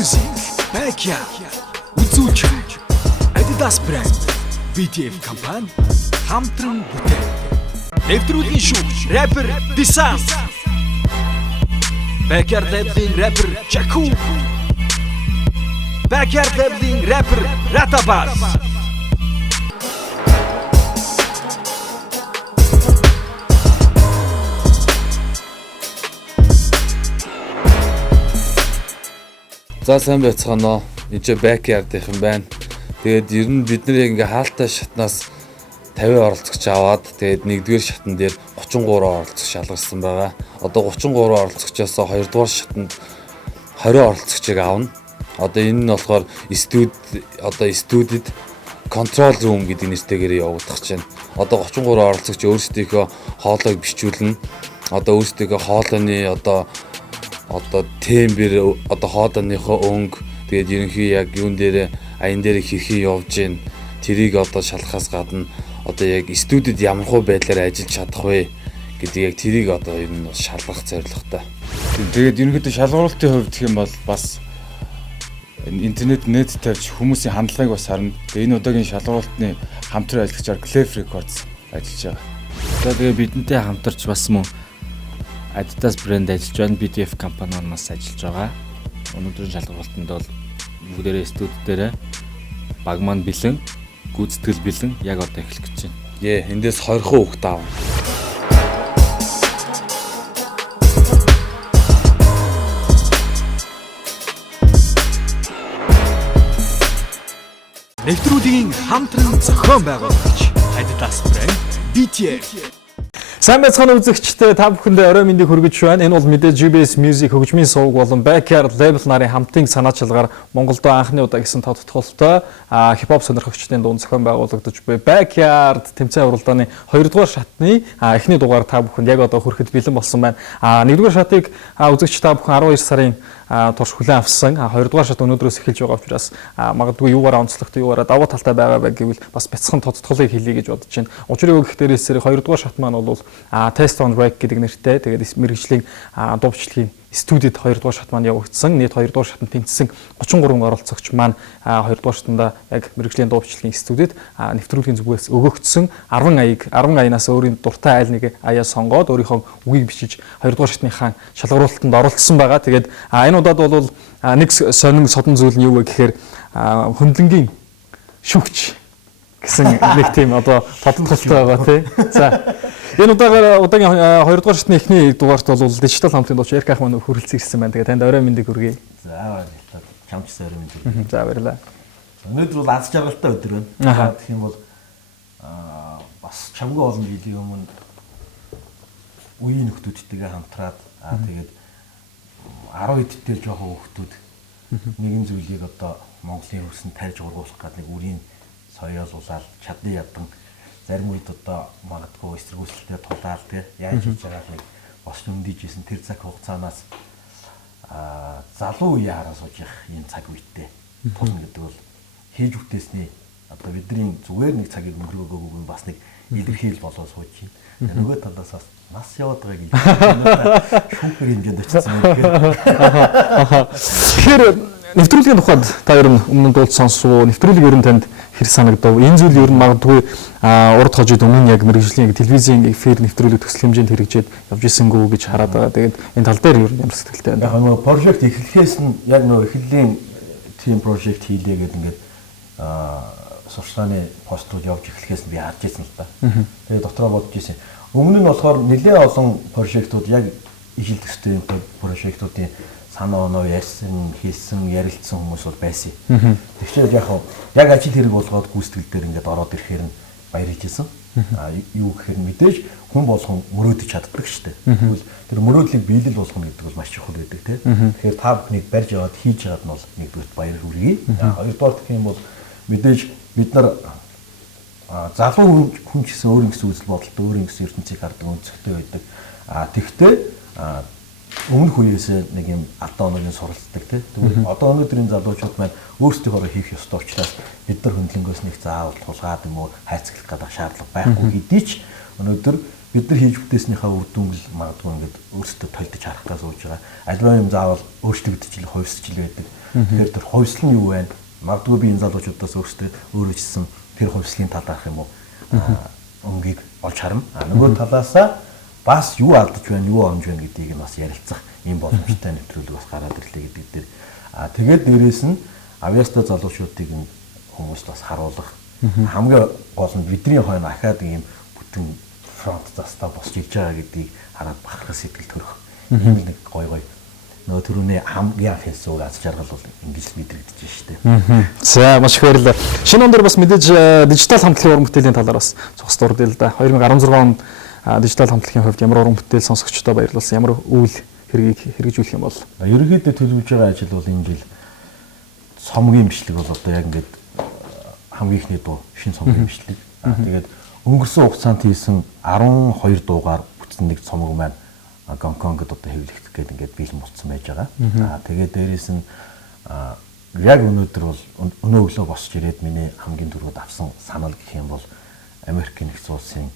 Music, Backyard, үзүүлж Adidas брэнд, BTF компани хамтран бүтээн. Нэвтрүүлгийн шүүгч, рэпер Дисанс. Backyard Labs-ийн рэпер Jaku. Backyard Labs-ийн рэпер Ratabas. За сайн байцгаана. Энд Backyard-ийнх юм байна. Тэгээд ер нь бид нэр ингээ хаалттай шатнаас 50 оролцогч аваад тэгээд 1-р шатн дээр 33 оролцогч шалгарсан байгаа. Одоо 33 оролцогчоос 2-р шатнд 20 оролцогчийг авна. Одоо энэ нь болохоор студид control room гэдэг нэртэйгээр явагдах чинь. Одоо 33 оролцогч өөрсдийнхөө хоолойг бичүүлнэ. Одоо өөрсдийнхөө хоолойны одоо тембэр хоолойныхоо өнгө тэгээд ерөнхий яг юун дээр аян дээр хэрхий явж гин тэрийг одоо шалхахаас гадна одоо яг студид ямархуу байдлаар ажиллаж чадах вэ гэдэг яг тэрийг одоо ер нь шалгах зорилготой. Тэгээд ерөнхийдөө шалгуулалтын хувьд гэх юм бол бас интернет тавьж хүмүүсийн хандлагыг бас харна. Тэгээд энэ удаагийн шалгуулалтны хамтран ажиллагчаар Clef Records ажиллаж байгаа. За тэгээд бидэнтэй хамтарч бас мөн Adidas брэнд ажиллаж байна, BTF компаниудаас ажиллаж байгаа. Өнөөдрийн шалгуултанд бол бүгдээрээ студид дээр баг маань бэлэн, гүйцэтгэл бэлэн яг одоо эхлэх гэж байна. Эндээс 20 хүүхэд аав. Нэвтрүүлгийн хамтран зохион байгуулагч Adidas брэнд BTF. Сайн байцгаана үзэгчдээ та бүхэндээ орой мэндийг хүргэж байна. Энэ бол мэдээж GBS Music хөгжмийн сувг болон Backyard Label нарын хамтын санаачилгаар Монголд анхны удаа гэсэн тодтголтой хипхоп сонирхогчдын дунд зохион байгуулагдаж буй Backyard тэмцээн уралдааны 2-р шатны эхний дугаар та бүхэнд яг одоо хүрэхэд бэлэн болсон байна. 1-р шатыг үзэгч та бүхэн 12 сарын турш хүлээн авсан. 2-р шат өнөөдрөөс эхэлж байгаа учраас магадгүй юугаараа онцлогтой юугаараа давуу талтай байгаа гэвэл бас бяцхан тодтголыг хэлье гэж бодож байна. Учрыг өгөх дээрээс 2-р шат маань бол Test on Track гэдэг нэртэй тэгээд мэргэжлийн дуучлалын студид 2-р шат маань явагдсан. Нийт 2-р шатанд тэмцсэн 33 оролцогч маань 2-р шатанда яг мэргэжлийн дуучлалын студид нэвтрүүлгийн зүгээс өгөгдсөн 10 аянаас өөрийн дуртай айл нэг аяа сонгоод өөрийнхөө үгийг бичиж 2-р шатныхаа шалгаруулалтанд оролцсон байгаа. Тэгээд энэ удаад бол нэг сонин содон зүйл нь юу вэ гэхээр хөндлөнгийн шүүгч гэсэн нэг тийм одоо тодтолтой байгаа тий. За энэ удаагийн 2-р шатны эхний дугаарт бол дижитал хамтын дууч Эрк ах маань хүрэлцэн ирсэн байна. Тэгээ танд орой мэндийг хүргэе. За баярлалаа. Чамч орой мэндийг. За баярлалаа. Өнөөдөр бол аз жаргалтай өдөр байна. Тэгэх юм бол бас чамгүй олон жилийн өмнө үеийн нөхдүүдтэйгээ хамтраад тэгээд 10 эдгээр жоохон нөхдүүд нэгэн зүйлийг одоо Монголын хөрсөнд тарьж ургуулах гэдэг нэг үрийн соёолуулаад чадны ядан зарим үед одоо магадгүй эсэргүүцэлтэй тулаад яаж хийж байгааг нэг бос өмдөжсэн тэр цаг хугацаанаас залуу үеийн хараа сууж явах юм цаг үедээ тулна гэдэг бол хийж үтээсний одоо бидний зүгээр нэг цагийг өнгөрөөгөөгүй бас нэг илэрхийл болоо сууж байна. Нөгөө талаас бас нас яваад байгаа гэж шүүхэр хэмжээнд очсон юм гэхээр. Тэгэхээр нэвтрүүлгийн тухайд та ер нь өмнө дуулж сонсов. Нэвтрүүлэг ер нь танд хэр санагдав? Энэ зүйл ер нь магадгүй урд хожид өмнө яг мэргэжлийн телевизийн эфир нэвтрүүлэг төсөл хэмжээнд хэрэгжээд явж ирсэнгүү гэж хараад байгаа. Тэгээд энэ тал дээр ер нь ямар сэтгэлтэй байна? Яг нөгөө прожект эхлэхээс нь яг нөгөө эхлэлийн team project хийлээ гэдэг ингээд сурчлагын пострууд явж эхлэхээс нь би харж ирсэн л та. Тэгээд дотроо бодож ирсэн. Өмнө нь болохоор нэлээд олон прожектууд яг ижил төстэй прожектуудын санаа оноо ярьсан, хийсэн, ярилцсан хүмүүс бол байсан. Тэгэхээр яг ажил хэрэг болгоод гүйцэтгэл дээр ингээд ороод ирэхээр нь баярлж ирсэн. Юу гэхээр мэдээж хүн болгон мөрөөдөж чаддаг шүү дээ. Тэгвэл тэр мөрөөдлийг биелэл болгоно гэдэг бол маш чухал байдаг тийм. Тэгэхээр та бүхнийг барьж яваад хийж яваад нь бол нэгдүгээр баяр хүргэе. Хоёрдугаар гэх юм бол мэдээж бид нар залуу хүн гэсэн өөрийн гэсэн үзэл бодолтой, өөрийн гэсэн ертөнцийг хардаг, өнцгтэй байдаг. Тэгвэл өмнөх үеэс нэг юм одоо оногийн суралцдаг тийм. Тэгвэл одоо өнөөдрийн залуучууд маань өөрсдийнхөө хийх ёстой учраас бид нар хөндлөнгөөс нэг заавал тулгаад юм уу хайцаглах гэдэг шаардлага байхгүй хэдий ч өнөөдөр бид нар хийж бүтээснийхаа үр дүн л магадгүй ингээд өөрсдөө толдож харахтаа сууж байгаа. Альва юм заавал өөрсдөө бүтчихэл хувьсчил байдаг. Тэгэхээр тэр хувьсэл нь юу вэ? Магадгүй би энэ залуучуудаас өөрсдөө өөрөө чсэн тэр хувьслын талаарх юм уу? Өнгийг олж харна. Нөгөө талаасаа бас юу алдаж байна, юу амж байна гэдгийг нь бас ярилцах ийм боломжтой нэвтрүүлэг бас гараад ирлээ гэдэг дээр. Тэгээд дээрэс нь авьяастай залуучуудыг хүмүүс бас харуулах. Хамгийн гол нь бидний хойно ахаад ийм бүтэн фронт застаа босч ирж байгаа гэдгийг хараад бахархах сэтгэл төрөх. Ийм нэг гой нөгөө түрүүний хамгийн анх хэлсэн үг аз жаргал бол ингэж мэдрэгдэж штэ. За маш их баярлалаа. Шинэ он дээр бас мэдээж дижитал хамтлагийн уран бүтээлийн талаар бас цогц дурд л да. 2016 онд дижитал хамтлагийн хувьд ямар уран бүтээл сонсогчдоо баярлуулсан, ямар үйл хэргийг хэрэгжүүлэх юм бол? Ерөнхийдөө төлөвлөж байгаа ажил бол энэ жил цомгийн бичлэг бол одоо яг ингээд хамгийн ихний дуу шинэ цомгийн бичлэг. Тэгээд өнгөрсөн хугацаанд хийсэн 12 дуугаар бүтсэн нэг цомог маань Гонконгод одоо хэвлэгдэх гээд ингээд бэлэн болцсон байж байгаа. Тэгээд дээрээс нь яг өнөөдөр бол өнөө өглөө босч ирээд миний хамгийн түрүүд авсан санал гэх юм бол Америкийн нэгдсэн улсын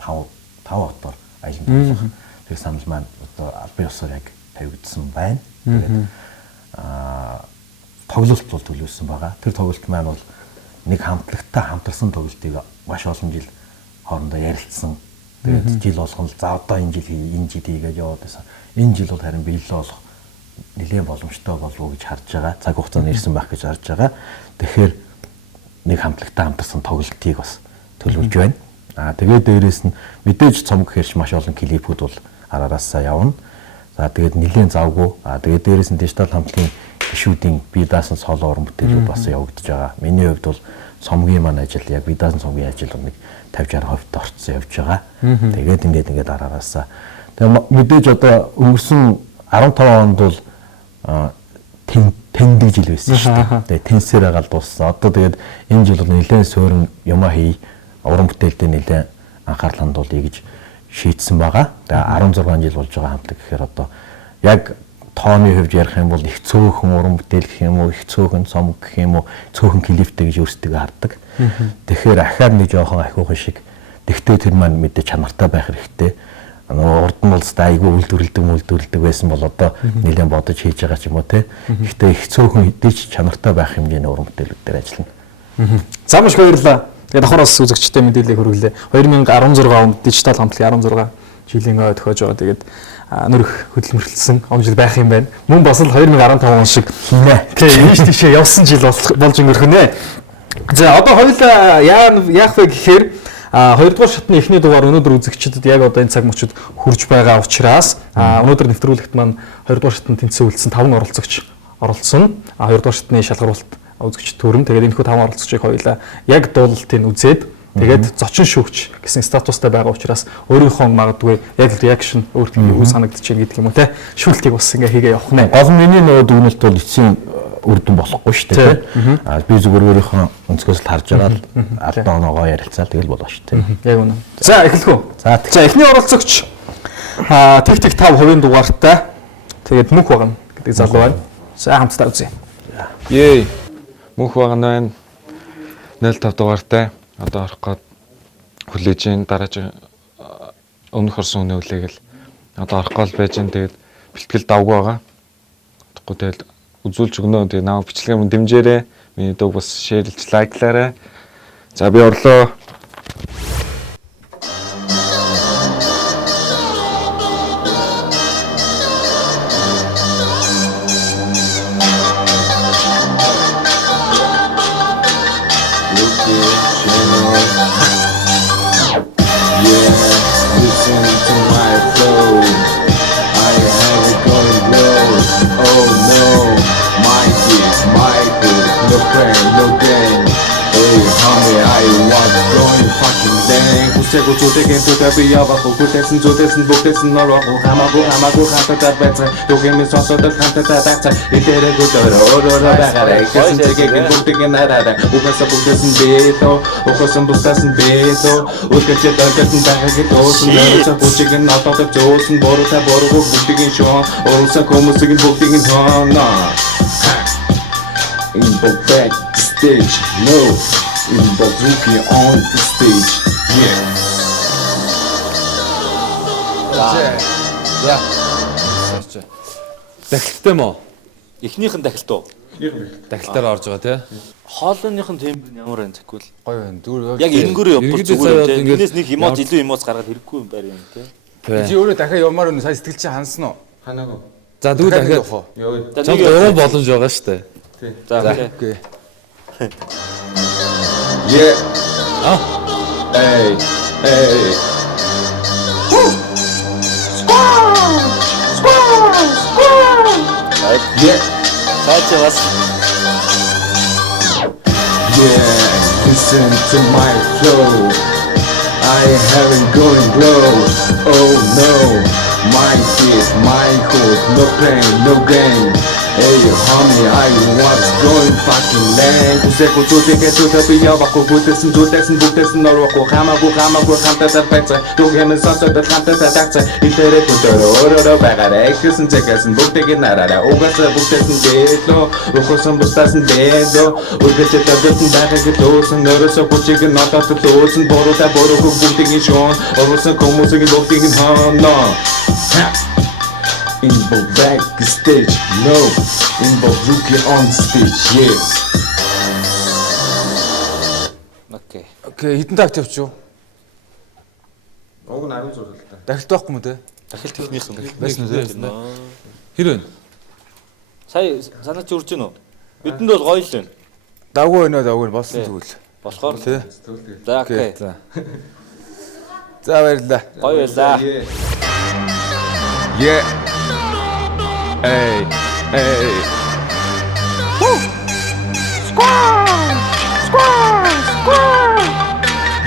5 хотоор аялан тоглох тэр санал маань одоо албан ёсоор яг тавигдсан байна. Тэгээд тоглолт бол төлөвлөсөн байгаа. Тэр тоглолт маань бол нэг хамтлагтай хамтарсан тоглолтыг маш олон жил хоорондоо ярилцсан. Тэгээд жил болгон л за одоо энэ жил хийгээд яваад байсан. Энэ жил бол харин биелэлээ олох нэлээд боломжтой болов уу гэж харж байгаа. Цаг хугацааны ирсэн байх гэж харж байгаа. Тэгэхээр нэг хамтлагтай хамтарсан тоглолтыг бас төлөвлөж байна. Тэгээд дээрээс нь мэдээж цом гэхэрч маш олон клипүүд бол араараасаа явна. За тэгээд нэлээд завгүй. Тэгээд дээрээс нь дижитал хамтлагийн гишүүдийн бие даасан соло уран бүтээлүүд бас явагдаж байгаа. Миний хувьд бол цомгийн маань ажил яг бие даасан цомгийн ажил бол нэг 50-60% орцсон явж байгаа. Тэгээд ингээд араараасаа. Тэгээд мэдээж одоо өнгөрсөн 15 онд бол тэндэг жил байсан шүү дээ. Тэгээд тэнсээр агаал дууссан. Одоо тэгээд энэ жил бол нэлээд суурин юмаа хий уран бүтээлдээ нэлээд анхаарал хандуулъя гэж шийдсэн байгаа. Тэгээд 16 жил болж байгаа хамтлаг гэхээр одоо яг тооны хувьд ярих юм бол их цөөхөн уран бүтээл гэх юм уу, их цөөхөн цомог гэх юм уу, цөөхөн клиптэй гэж өөрсдөө хардаг. Тэгэхээр ахаад нэг жоохон ахиухан шиг. Тэгтээ тэр маань мэдээ чанартай байх хэрэгтэй. Урд нь бол айгүй үлдвэрлэдэг байсан бол одоо нэлээд бодож хийж байгаа ч юм уу те. Гэхдээ их цөөхөн дэч чанартай байх хэмжээний уран бүтээлүүд дээр ажиллана. За маш баярлалаа. Тэгээд давхар бас үзэгчтэй мэдээлэл хүргэлээ. 2016 онд дижитал хамтлагийн 16 жилийн ой төхөж байгаа. Тэгээд нөрөх хөдөлмөрлсөн он жил байх юм байна. Мөн бас л 2015 он шиг хийнэ. Тэгээ ийш тийшээ явсан жил болж өнгөрхөнэ. За одоо хоёулаа яах вэ гэхээр хоёрдугаар шатны эхний дугаар өнөөдөр үзэгчдэд яг одоо энэ цаг мөчид хүрж байгаа учраас өнөөдөр нэвтрүүлэгт маань хоёрдугаар шатны тэнцсэн үлдсэн 5 оролцогч оролцсон. Хоёрдугаар шатны шалгаруулалт үзэгчд төрөн. Тэгээд энэхүү 5 оролцогчийг хоёулаа яг дуулалтыг үзээд тэгээд зочин шүүгч гэсэн статустай байгаа учраас өөрийнхөө магадгүй яг реакшн өөртөө юу санагдаж байна гэдэг юм уу те шүүлтийг бас ингээ хийгээ явах нэ. Гол миний нөгөө дүгнэлт бол эцсийн үр дүн болохгүй шүү дээ. Би зүгээр өөрийнхөө өнцгөөс л харж байгаа л ардаа оноогоо ярилцаал тэгэл болоо шүү дээ. Яг үнэ. За эхлэх үү. За эхний оролцогч тэг 5% дугаартай тэгээд мөнх багна гэдэг залуу байна. За хамтдаа үзье. Ее. Мөнх багна байна. 05 дугаартай. Одоо орох гээд хүлээж ийн дараач өмнөх орсон үнэ үлээгэл одоо орох гол байж ин тэгээд бэлтгэл давгүй байгаа. Тэгэхгүй тэгэл үзүүлж өгнө. Тэгээд наа бичлэгээ мөн дэмжээрэй. Миний дог бас шеэрлж лайклаарай. За би орлоо. Чего чудегийн тутаа би явах хүлээсэн зүдээсэн бүгдээсэн норох хамаагүй хатад байцаа түгээмээ сонсоод хамтдаа тагцаа идэрэг өөрөө байгаарай гэсэн чигээр бүгдийг нараарай угаасаа бүгдээсэн битoo угаасан бусдасан битoo үлгэж дагтан тагыг доосон нэрсаа бүжиг нь отоод зөөсөн буруу бүгдийг шоо оролцоо хүмүүсийн бүгдийг нь хаана in the backstage no in the rookie on the stage yeah За. Дахилттай мó. Эхнийх нь дахилт уу? Дахилтаар орж байгаа тий. Хоолойных нь тембер нь ямар байна захивэл. Гоё байна. Зүгээр Яг ингэрээ явбал зүгээр юм тий. Тэрнээс нэг Ямар- илүү эмоц гаргаад хэрэггүй юм байна юм тий. Чи өөрөө дахиад явмаар өнө сая сэтгэл чи хансан уу? Ханаагүй. За дүү дахиад явах уу? Явъя. За чамд нэг уруу боломж байгаа шүү дээ. За окей. Окей. Yeah. Hey. Hey. Yeah. Цаачаа бас Yeah, listen to my flow. I haven't going low. Oh no, my feet, my hood, no pain, no gain. Hey homie, I was going fucking lame. Kuseko tutik tutak явахгүй бүтээсэн зүлээсэн бүтээсэн норвохгүй хамаагүй хамтаа байцаа. Түгээмэн сонсоод хамтаа тагцаа. Илэрэ төөрөө байгаарэ. Ихсэн зэгсэн бүгдийг нараараа. Угаасаа бүтээсэн дээлөө. Ухсан бустасан дээлөө. Үргэлж тавьсан байгааг дөөсөн нөрөөсөө хүчиг нь нотоод дөөсөн бороо бүгдийг шоон. Орсон хүмүүсийг бүгдийг нь хаана. In the backstage, no. In the rookie on stage, yes. окей. Окей, хитэн такт явчих юу? Уг нь 16 л та. Дахилт байхгүй мө те? Дахилт эхнийх нь. Байсан үү те? Хэр вэ? Сая санаач үрж гэнэ үү? Бидэнд бол гоё л байна. Давгүй өнөө болсон зүйл. Болохоор Тэ. за окей. За. За баярлалаа. Гоё байлаа. Yeah. Hey, hey.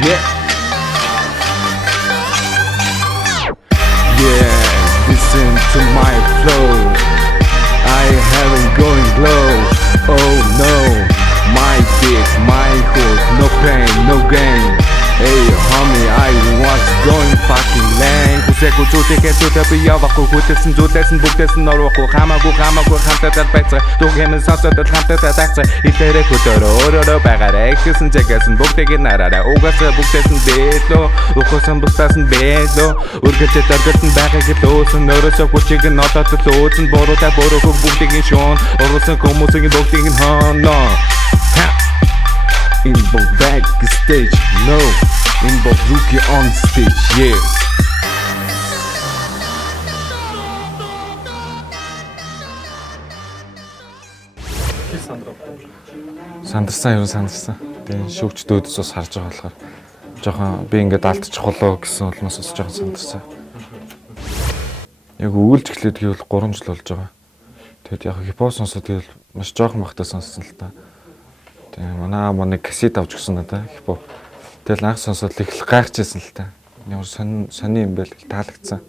Yeah. Yeah, listen to my flow. I haven't going low. Oh no, my beat, my hook, no pain, no gain. Hey homie, I was going fucking lame. Kuseko tutak явахгүй бүтээсэн зүлээсэн бүгдээс нь норвохгүй хамаагүй хамтаа байцаа. Түгээмэн сонсоод хамтаа тагцаа. Илэрэ төөрөө байгаарэ. Ихсэн зэгсэн бүгдийг нараараа. Угаасаа бүгдээс нь дээлөө. Ухсан бустаас нь бэлөө. Үргэлж дөргөлтөн байгааг дөөсөн нөрөөсөө хүчиг нь нотоод дөөсөн бороо бүгдийг нь шоон. Орсон хүмүүсийг бүгдийг нь хаана. In the backstage, no. In the rookie on stage, yes. Сандарсан. Тэгээ шүүгчдөөдс бас харж байгаа болохоор жоохон би ингээд алдчих болоо гэсэн улмаас бас жоохон сандарсан. Яг өгүүлж эхлээд гэвэл 3 жил болж байгаа. Тэгэд яг хипхоп сонсоод тэгэл маш жоохон бахтай сонссон л та. Тэгээ манай кассет авч гисэн надаа хипхоп. Тэгэл анх сонсоод их гайхажсэн л та. Ямар сони юм бэ л таалагдсан.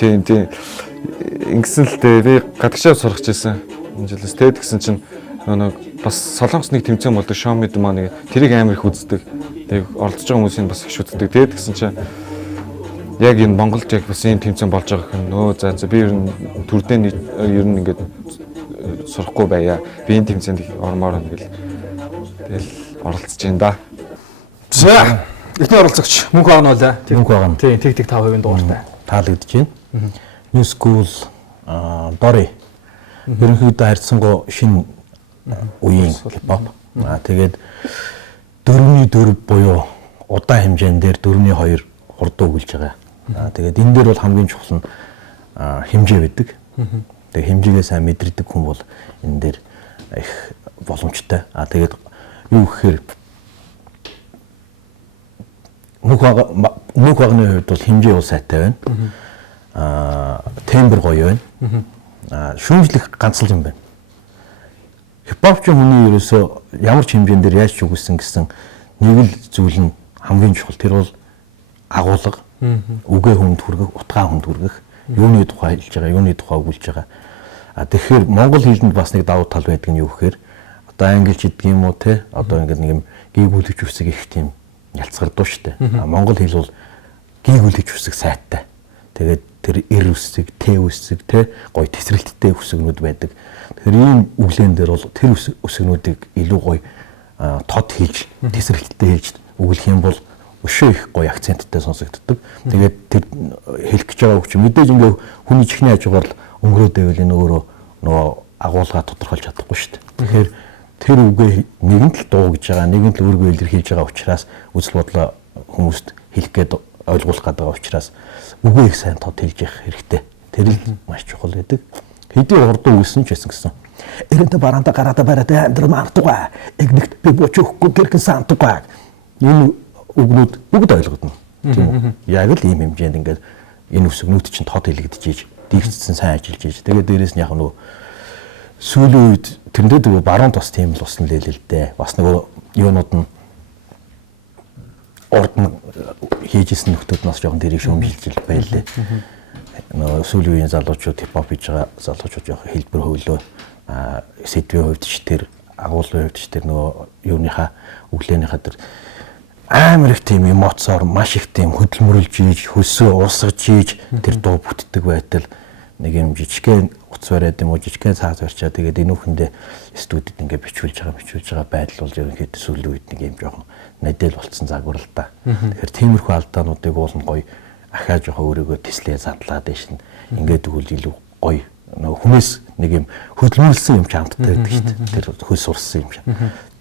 Тийм. Ингэсэн л дээ би гадагшаа сурах гэсэн. Энэ жилээс тэгэд гэсэн чинь нэг бас солонгос нэг тэмцээн болдог шоумид маа нэг тэрийг амар их үздэг. Тэг оролцож байгаа хүмүүсийн бас их шүтдэг. Тэгэд гэсэн чинь яг энэ Монголд яг бас ийм тэмцээн болж байгаа гэх нөө за би ер нь төрдөө ер нь ингээд сурахгүй байя. Би энэ тэмцээнд ормоор нэгэл тэгэл оролцож байна да. За. Эхний оролцогч мөнх байгаа нь болоо. Мөнх байгаа нь. Тийм, тэг 5% дууртай. Таалагдж байна. New School Дори. Ерөнхийдөө харьцангуй шинэ үеийн хипхоп. Тэгээд 4-4 буюу удаан хэмжээнд дээр 4-2 хурдан өгүүлж байгаа. Тэгээд энэ дээр бол хамгийн чухал нь хэмжээ байдаг. Тэгээд хэмжээгээ сайн мэдэрдэг хүн бол энэ дээр их боломжтой. Тэгээд юу гэхээр мөнх багны хувьд бол хэмжээ бол сайтай байна. Тембер гоё байна. Шүүмжлэх ганц л юм байна. Хипхопч хүний ерөөсөө ямар ч хэмжээнд дээр яаж ч үгүйсэн гэсэн нэг л зүйл нь хамгийн чухал. Тэр бол агуулга, үгээ хүнд хүргэх, утгаа хүнд хүргэх, юуны тухай хэлж байгаа, юуны тухай өгүүлж байгаа. Тэгэхээр монгол хэлэнд бас нэг давуу тал байдаг нь юу гэхээр одоо англич гэдэг юм уу те одоо ингээд нэг юм гүйгүүлж үсэг их тийм ялцгардуу штэ. Монгол хэл бол гүйгүүлж үсэг сайтай. Тэгээд тэр эр үсэг, тэ үсэг те гоё тесрэлттэй үсгнүүд байдаг. Тэгэхээр ийм үглэн дээр бол тэр үсгнүүдийг илүү гоё тод хийж, тесрэлттэй хийж өглөх юм бол өшөө их гоё акценттай сонсогддог. Тэгээд тэр хэлэх гэж байгаа үг чи мэдээж ингээ хүний чихний хажуугаар л өнгөрөөд байвал энэ нөгөө агуулга тодорхойлж чадахгүй шүү дээ. Тэгэхээр тэр үгээ нэгэн л дуу гэж байгаа, нэгэн л өөргөө илэрхийлж байгаа учраас үзэл бодлоо хүмүүст хэлэх гээд ойлгуулах гэдэг учраас үгээ их сайн тод хэлж явах хэрэгтэй. Тэр л маш чухал байдаг. Хэдий урд үсэн ч байсан гэсэн. Эрэнтэ бараанда гараад бараад амьдрал мартугаа. Игнэгт би бочоохгүй гэрхэн саантугаа. Энэ үгнүүд бүгд ойлгодно. Тийм үү? Яг л ийм хэмжээнд ингээд энэ үсгнүүд чинь тод хэлэгдэж дийгцсэн сайн ажиллаж ийж. Тэгээд дээрэс нь яг нөгөө сүүлийн үед тэрнээ дөө баруунд бас тийм л усна лээ л дээ. Бас нөгөө юунууд нь урд нь хийжсэн нөхдүүд нас жоохон дэрийг шөмжилж байлээ. Нөгөө сүүлийн үеийн залуучууд хипхоп хийж байгаа залуучууд жоохон хэлбэр хөглөө сэдвийн хувьд ч тэр агуулгын хувьд ч тэр нөгөө юуныхаа өглөөнийхаа тэр амар их тийм эмоцоор маш их тийм хөдөлмөрлж ийж хөсөө уусгаж ийж тэр дуу бүтдэг байтал нэг юм жижигхэн утас бариад юм уу жижигхэн цаас барьчаа тэгээд энүүхэндээ студид ингээ бичүүлж байгаа байдал бол ерөнхийдөө сүүлийн үед нэг юм жоохон надэл болцсон загвар л да. Тэгэхээр тиймэрхүү алдаануудыг уулна гоё ахаа жоохон өөрийгөө тэслээ задлаад дэшин ингээд өгвөл илүү гоё нөгөө хүнээс нэг юм хөдөлмөрлсөн юм ч амттай байдаг шүү дээ. Тэр хөл сурсан юм шиг.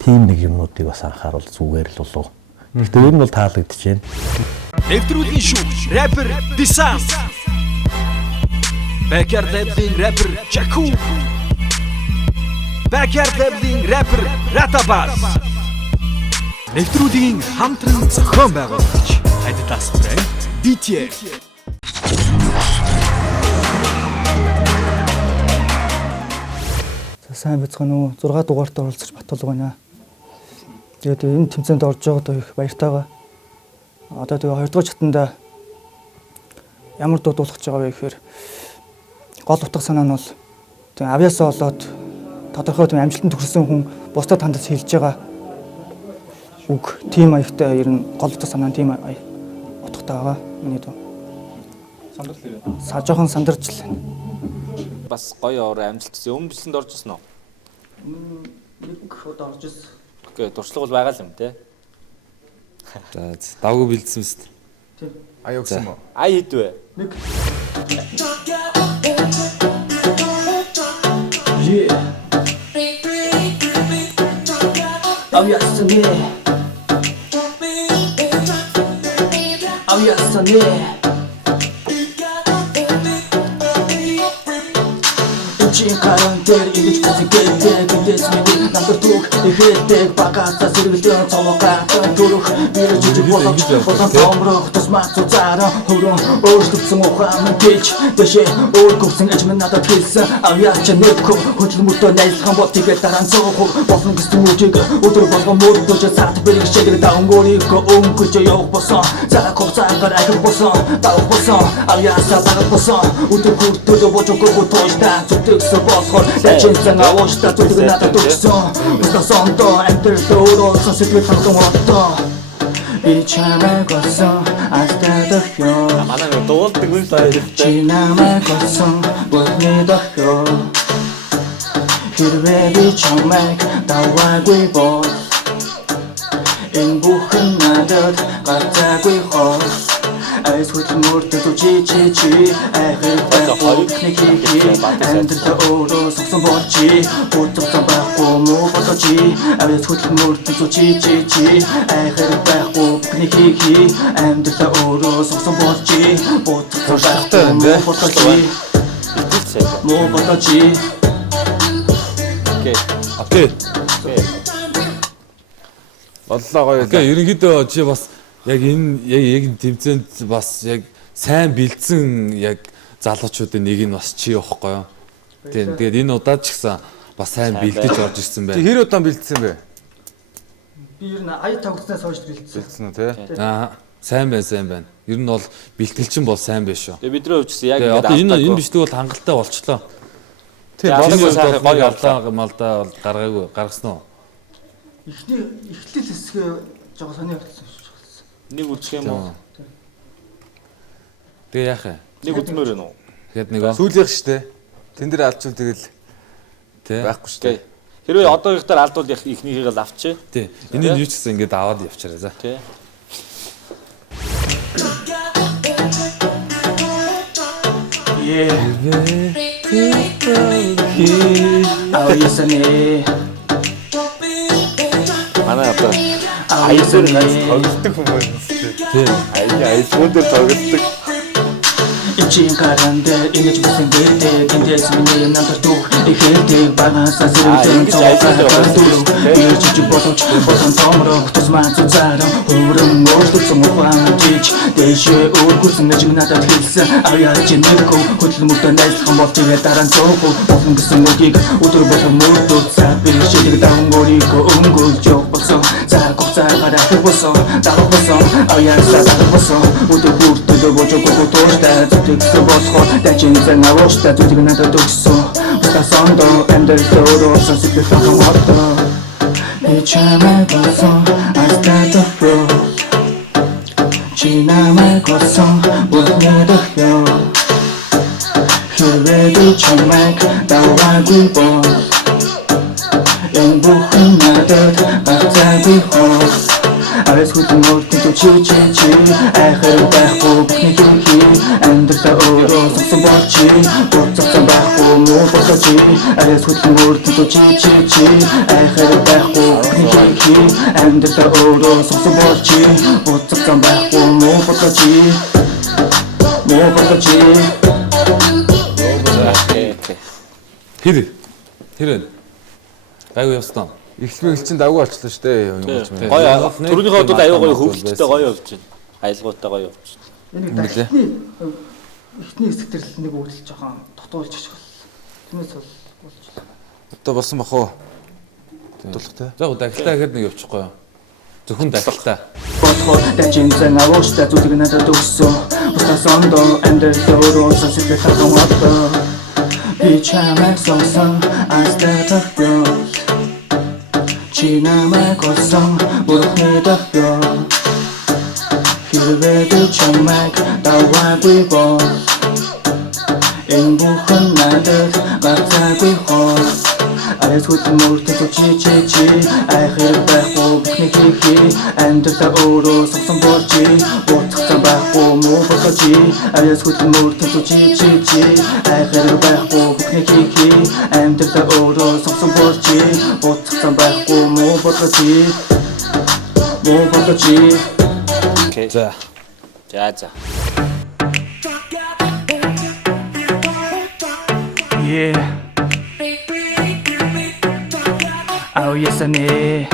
Тийм нэг юмнуудыг бас анхааруул зүгээр л болов. Гэхдээ ер нь бол таалагдчихээн. Нэвтрүүлгийн шүүгч, рэпер Дисан. Backyard Labs-ийн рэпер Чаку. Backyard Labs-ийн рэпер Ратабас. Нэвтрүүлгийн хамтран зохион байгуулагч Adidas брэнд BTF. Сайн бацхан уу 6 дугаартай оролцож батулга байна. Тэгээд энэ тэмцээнд орж байгаадаа их баяртай байгаа. Одоо тэгээ 2 дугаар чатанда ямар дуудуулах гэж байгаа вэ гэхээр гол утга санаа нь бол тэгээ авьяасаа болоод тодорхой тийм амжилтанд хүрсэн хүн бусдад хандаж хэлж байгаа үг тийм аягтай ер нь гол утга санаа нь тийм утгатай байгаа. Миний дөө. Жоохон сандарч л байна. Бас гоё ор амжилтсан. Өмнө бичлэнд орж ирсэн үү? Нэг удаа орж ирсэн. Окей, туршлага бол байгаа л юм те. За давгүй бэлдсэн мэт. Тийм. Аяа өгсөн мө. Ай хийдвэ? Нэг. Каран дээр ингэж бүсгээд гиндэс миний намдар түг ихэдэг багаатаа сэргэлдэн цомогоо төрөх бэр жижиг боловч болон томрох тусмаа цуцаараа хөрөн өөрчлөгдсөн ухаан гэж дэшээ өөргөвсөн аж минь надад хэлсэн авьяач нэвхүү хөдөлмөртөө найзлах бол тэгээд дараа нь цоохог болно гэсэн үгийг өдөр болгон мөрдөж цаат бэрэг шигээр даангорыг өнгөж явах босон за коцаагаар ахих босон давах босон авьяасаа багах босон өдөр хүртэл бочокоо тоошта зүтгэсэн болохоор дэжинсэн авааштай зүтгэн надад өгсөн өстөсөндөө амтэртөө өрөөсөн сэтгэл ханган оттоо би чамайг олсон алдаад өгөө Манай нэг дуулдаг үйл байна. чи намайг олсон бүгний дохё хэрвээ би чамайг даваагүй бол энэ бүхэн надад гарцаагүй хол айс хөдөлмөртөө чи айхэр байхгүй амьдрал өөрөө согсон болчи буцсан байхгүй муу болочи айс хөдөлмөртөө чи айхэр байхгүй бүхний амьдрал өөрөө согсон болчи буцсан байхгүй муу болочи муу болочи Окей. Боллоо гоё. Окей, ерөнхийдөө чи бас яг энэ тэмцээнд бас яг сайн бэлдсэн яг залуучуудын нэг нь бас чи явахгүй юу? Тийм. Тэгээд энэ удаад ч гэсэн бас сайн бэлдэж орж ирсэн байна. Хэр удаан бэлдсэн бэ? би ер нь ая тавгцнаас хойш бэлдсэн Бэлдсэн үү те? Аа, сайн байна. Ер нь бол бэлтгэлчин бол сайн байна шүү. Тэгээ бидний хувьчсан яг Тэгээд одоо энэ бичдэг бол хангалттай болчлоо. Тийм. Болоогүй Бол сайхан гоё алдаа малдаа бол гаргаагүй гаргасан уу? эхлэл хэсгээ жоо сони болсон шүү. нэг үлдэх юм уу? Тэгээ яах вэ? Нэг үдмээр байна уу? Тэгэхэд нөгөө Сүүлийнх штэ. Тэн дээр алдчихвал тэгэл тий. байхгүй штэ. Хэрвээ одоогийнхтаар алдвал ихнийхийг л авчи. Тий. Энэ нь юу ч гэсэн ингэж аваад явчаарай за. Тий. аясаны Манай одоо аясаны тоглолтог хүмүүс тийм айсгууд дээр тоглолтог Ичин каранде имиж басан гэдэг эндээс миний намтар дүү ихэнтэй багасаа сэргэлэн цааваа дүү ирж бодож босон томрог тусмаа цаараа хөрөн өөртөө мухамжиж дэшээ өөргүйсэн гэж надад хэлсэн аяарч нэггүй хөдөлмөртөө найзлах бол тэгээ дараа нь зоохгүй болно гэсэн үгийг өдөр болгон мөрдөө цаад бэрхшээлэг даван өөрийгөө өнгөрж явуулсан цаг хугацаагаар ахих болсон давах болсон аяарсаа давах болсон өдөр бүртээ божоогүй тууштай Тэгсэн босхоо дачин зэн авууштай зүтг надад өгсөн Бутасондоо амьдрал өөрөөсөн сэтгэл хахан хотоо Би чамайг олсон астата фро Чи намайг олсон бүрхний дөхөө Хэрвээ би чамайг даваагүй бол Энэ бүхэн надад багцаагүй хоо Арас хүлэн өөртөө чи айхаар байхгүй бүхний хий амьдрал өөрөө сонсон болчи буцсан байхгүй муу болооч арас хүлэн өөртөө чи айхаар байхгүй бүхний хий амьдрал өөрөө сонсон болчи буцсан байхгүй муу болооч Тэр гайгүй явсан. эхлэл чинь давгүй болчихлоо шүү дээ юм болж байна. гоё түрүүнийхээ удаад аюу гоё хөвгөлттэй гоё явж байна. Аялгаутай гоё явж байна. Энийг дахны эхний хэсэг дээр л нэг үйл жоохон дутуулж очих бол. Тиймээс бол болчихлоо. Одоо болсон бах уу? Дулахтай. За дахилтаа гэхэд нэг явчихгүй юу? Зөвхөн дахилтаа. Бодхоо дачин зэн авууштай зүтг надад өгсөн. Бутасондоо амьдрал өөрөөсөн сэтгэл хахан хотоо. Би чамайг сонсон астата фро Чи намайг олсон бүрхний дөхөө Хэрвээ би чамайг даваагүй бол Энэ бүхэн надад багцаагүй хоо Арас хүлэн өөртөө чи айхаар байхгүй бүхний хий амьдрал өөрөө сонсон болчи буцсан байхгүй муу болооч Арас хүлэн өөртөө чи айхаар байхгүй бүхний хий амьдрал өөрөө сонсон болчи буцсан байхгүй муу болооч Окей. За. Yeah. Аясаны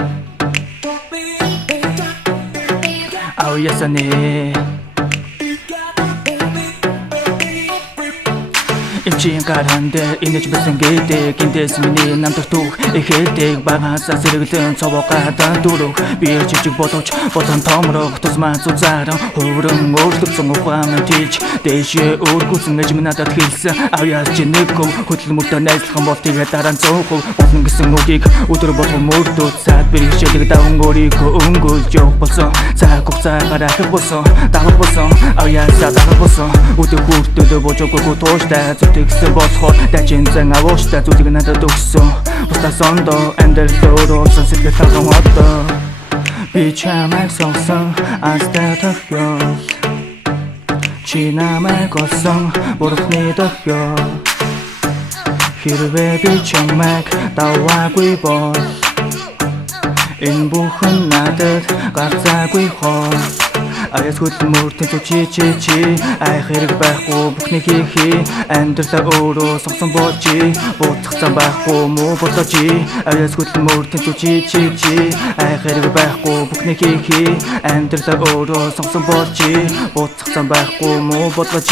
Имчин гаранде инэж басан гэдэг эндээс миний намтар түүх ихээдэг багасаа сэргэлэн цовоогоо дөрөв би жижиг бодож болон томрог тусмаа зузаараа хөрөн өөртөө ухаамтиж дэшээ өөргүйсэн гэж надад хэлсэн аяарч нэггүй хөдөлмөртөө найзлах бол тэгээ дараа нь зоохгүй болно гэсэн үгийг өдөр болгон мөрдөө цаад бэрхшээлэг даван өөрийгөө өнгөрж явах болсон цаг хугацаагаар ахих болсон давах болсон аяарсаа давах болсон өдөр бүртээ божоогүй тууштай Тэгсэн босхоо дачин зэн авууштай зүтг надад өгсөн Бутасондоо амьдрал өөрөөсөн сэтгэл хахан хотоо Би чамайг сонсон астата фро Чи намайг олсон бүрхний дөхөө Хэрвээ би чамайг даваагүй бол Энэ бүхэн надад гарцаагүй хоо Арас хүлэн өөртөө чи айх хэрэг байхгүй бүхний хий амьдрал өөрөө сонсон болчи буцсан байхгүй муу болооч Арас хүлэн өөртөө чи айх хэрэг байхгүй бүхний хий амьдрал өөрөө сонсон болчи буцсан байхгүй муу болооч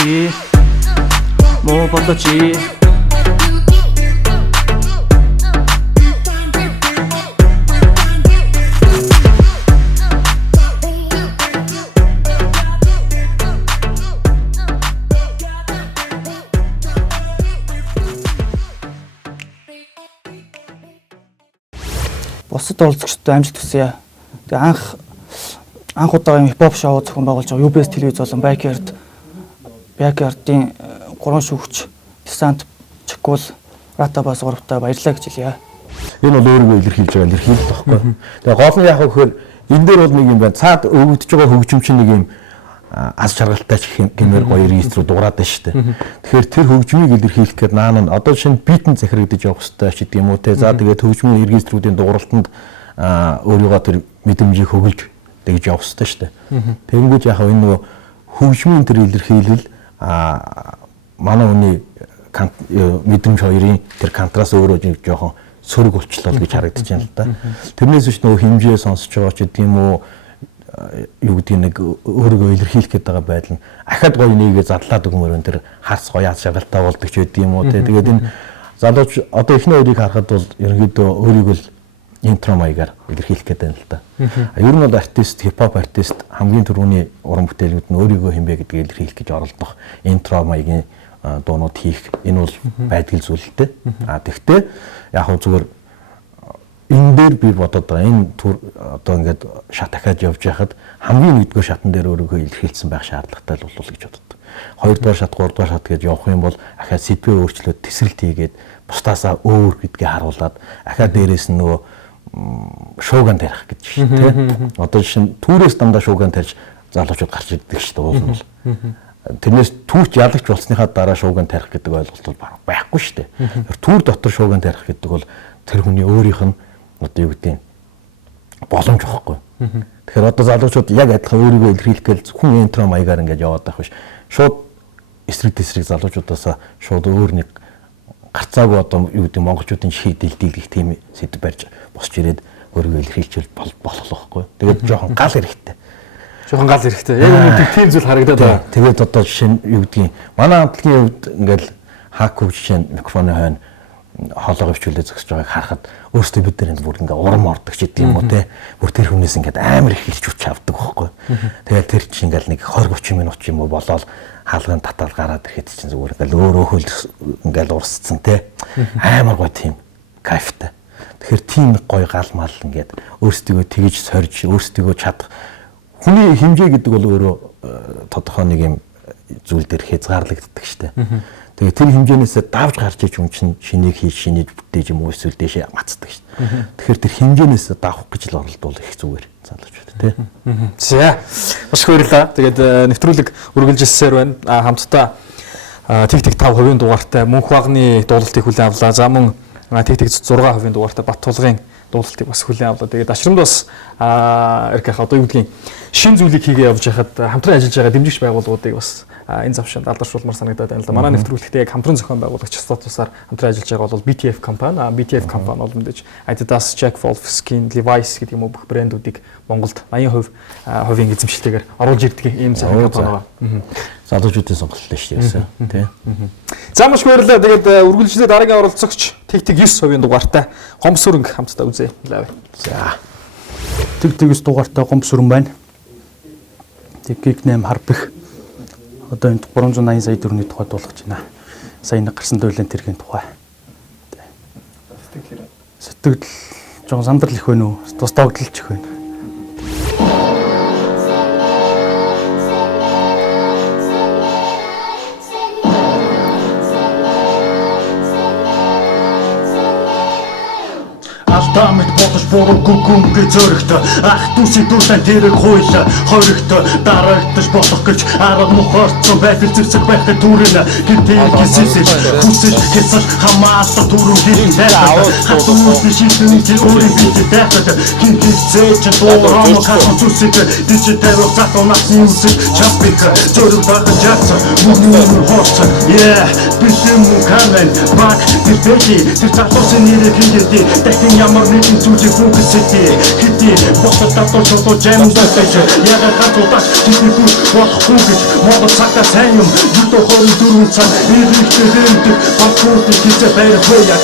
Бусад уулзагчдад амжилт хүсье. Тэгээ анх удаагийн хипхоп шоу зохион байгуулж байгаа UBS телевиз болон Backyard-ийн 3 шүүгч Десант Чакул Ратабас гуравтай баярлалаа гэж хэлье. Энэ бол өөрийгөө илэрхийлж байгаа илэрхийлэл багхгүй. Тэгээ гол нь яг гэхээр энэ дээр бол нэг юм байна. Цаад өгөгдөж байгаа хөгжим чинь нэг юм аз жаргалтай ч гэмээр гоё регистрүү дуурайд байна шүү дээ. Тэгэхээр тэр хөгжмийг илэрхийлэх гээд наан нь одоо шинэ битэн захирагдаж явах хэрэгтэй ч гэдэг юм уу те. За тэгээд хөгжмийн регистрүүдийн дууралтанд өөрийгөө тэр мэдрэмжийг хөгжиж тэгж явах хэрэгтэй шүү дээ. Тэгэнгүүт яг энэ нөгөө хөгжмийн тэр илэрхийлэл манай хүний мэдрэмж хоёрын тэр контраст өөрөө жоохон сөрөг болчлоо гэж харагдаж байна л да. Тэрнээс биш нөгөө хэмжээ сонсож байгаа ч гэдэг юм уу юу гэдэг нэг өөрийгөө илэрхийлэх гээд байгаа байдал нь ахад гоё нэгээ задлаад өгмөр энэ тэр харц гоё аз жаргалтай болдог ч гэдэг юм уу те. Тэгээд энэ залууч одоо эхний хоёрыг харахад бол ерөнхийдөө өөрийгөө л интро маягаар илэрхийлэх гээд байна л да. Ер нь бол артист, хипхоп артист хамгийн түрүүний уран бүтээлүүд нь өөрийгөө хэмбэ гэдгийг илэрхийлэх гэж оролдох интро маягийн дуунууд хийх энэ бол байдгал зүйл л дээ. Тэгвэл яг хөө зүгээр энэ дээр би бодоод байгаа энэ одоо ингээд шат дахиад явж байхад хамгийн нэгдүгээр шатан дээр өөрийгөө илэрхийлсэн байх шаардлагатай л болов гэж боддог. Хоёрдугаар шат, гуравдугаар шат гэж явах юм бол ахаад сэдвээ өөрчлөөд тесрэлт хийгээд бусдаасаа өөр гэдгээ харуулад ахаад дээрээс нь нөгөө шууган тарих гэж шүү дээ. Одоо жишээ нь түүрээс дандаа шууган тарьж залуучууд гарч ирдэг шүү дээ уул нь бол. Тэрнээс түүч ялагч болсныхаа дараа шууган тарих гэдэг ойлголт бол байхгүй шүү дээ. Түүр дотор шууган тарих гэдэг бол тэр хүний өөрийнх нь одоо юу гэдэг боломж واخгүй. Тэгэхээр одоо залуучууд яг адилхан өөрийгөө илэрхийлэх гээл хүн интро маягаар ингээд яваад байх биш. Шууд эсрэг тесрэг залуучуудаасаа шууд өөр нэг гарцаагүй одоо юу гэдэг монголчуудын чихийг дэлдэлгэх тийм сэдв барьж босч ирээд өөрийгөө илэрхийлчихвэл болох байхгүй. Тэгээд жоохон гал хэрэгтэй. Жоохон гал хэрэгтэй. Яг үнэндээ тийм зүйл харагдаад байна. Тэгээд одоо жишээ нь юу гэдгийг манай хамтлагийн хувьд ингээд хак хөвч жишээ нь микрофоны хойно хоолойгоо хөвчүүлээ зогсож байгааг харахад өөрсдөө бид нар энэ бүр ингээ урам ордог ч гэдэг юм уу те. Бүр тэр хүнээс ингээ амар их хэлж үч авдаг байхгүй. Тэгээд тэр чинь ингээл нэг 20-30 минут ч юм уу болоод хаалганд татал гараад ирэхэд чинь зүгээр ингээл өөр өөхөл ингээл урсцсан те. Амар гоё тийм кайфтай. Тэгэхээр тийм гоё гал мал ингээд өөрсдөө тгийж сорж өөрсдөө чадах хүний хэмжээ гэдэг бол өөрөө тодорхой нэг юм зүйл дээр хязгаарлагддаг штэ. Тэгээ тэр хэмжээнээс давж гарч иж хүн чинь шинийг хийж шинийг бүтээж юм уу эсвэл дэшээ мацдаг шүү дээ. Тэгэхээр тэр хэмжээнээс давах гэж л оролдвол их зүгээр залуучууд тий. За маш их баярлалаа. Тэгээд нэвтрүүлэг үргэлжилсээр байна. Хамтдаа Тэг 5% дугаартай мөнх багны дуулалтыг хүлээн авлаа. За мөн Тэг 6% дугаартай Бат тулгын дуулалтыг бас хүлээн авлаа. Тэгээд Ашрамд бас эргэх одоо юу гэдгийг шин зүйлийг хийгээ явж байхад хамтран ажиллаж байгаа дэмжигч байгууллагуудыг бас энэ завшинд алдаршуулмаар санагдаад байна л да. Манай нэвтрүүлэгтээ яг хамтран зохион байгуулагч статусаар хамтран ажиллаж байгаа бол BTF компани. BTF компани бол мэдээж Adidas, Jack Wolfskin, Levi's гэдэг юм уу бүх брэндүүдийг Монголд 80% хувийн эзэмшилтэйгээр оруулж ирдэг ийм сайн компани байна. Залуучуудын сонголт шүү дээ. Тий. За маш баярлалаа. Тэгээд үргэлжлээд дараагийн оролцогч Тэг 9% дугаартай Гомсүрэнг хамтдаа үзье. За. Тэг 9 дугаартай Гомсүрэн байна. Тэг 8 харбих. Одоо энэ 380 сая төгрөгийн тухай дуулгаж байна. Сая нэг гарсан туйлын тэргийн тухай. Сэтгэл жоохон сандрал их байна уу? Тус догдолч их байна. Тамд бодож буруу гүгүнгээ зөрөгтэй ах дүүсийн дүүлэн тэрэг хуйлаа хоригтой дарагдаж болох гэж арга мохорцсон байфил зэрсэг байхад түрэн гинтээ гисэж хүсэл хэсэл хамаалт түрэн гин тайраад хатуусны шилэн тэр өөрийн биетэй тайраад хин хэзээж дуурам хатан зүсэж дижитал затонаас юмсэг чампик зөрөг багт жац мөн хорц битэн муканэн баг тэртэйг тэр цаатуусын нэрийг хийдэг дахин ямар нэгэн зүйлийг фокусэтэй хэдий босод татуу шууд жамсдагч ягаад хатуудаш тэдний бүр болохгүй гэж мод цагта сайн юм юудо 24 цаг ирэлтэлэндэг багуудыг хийжээ байргүй яг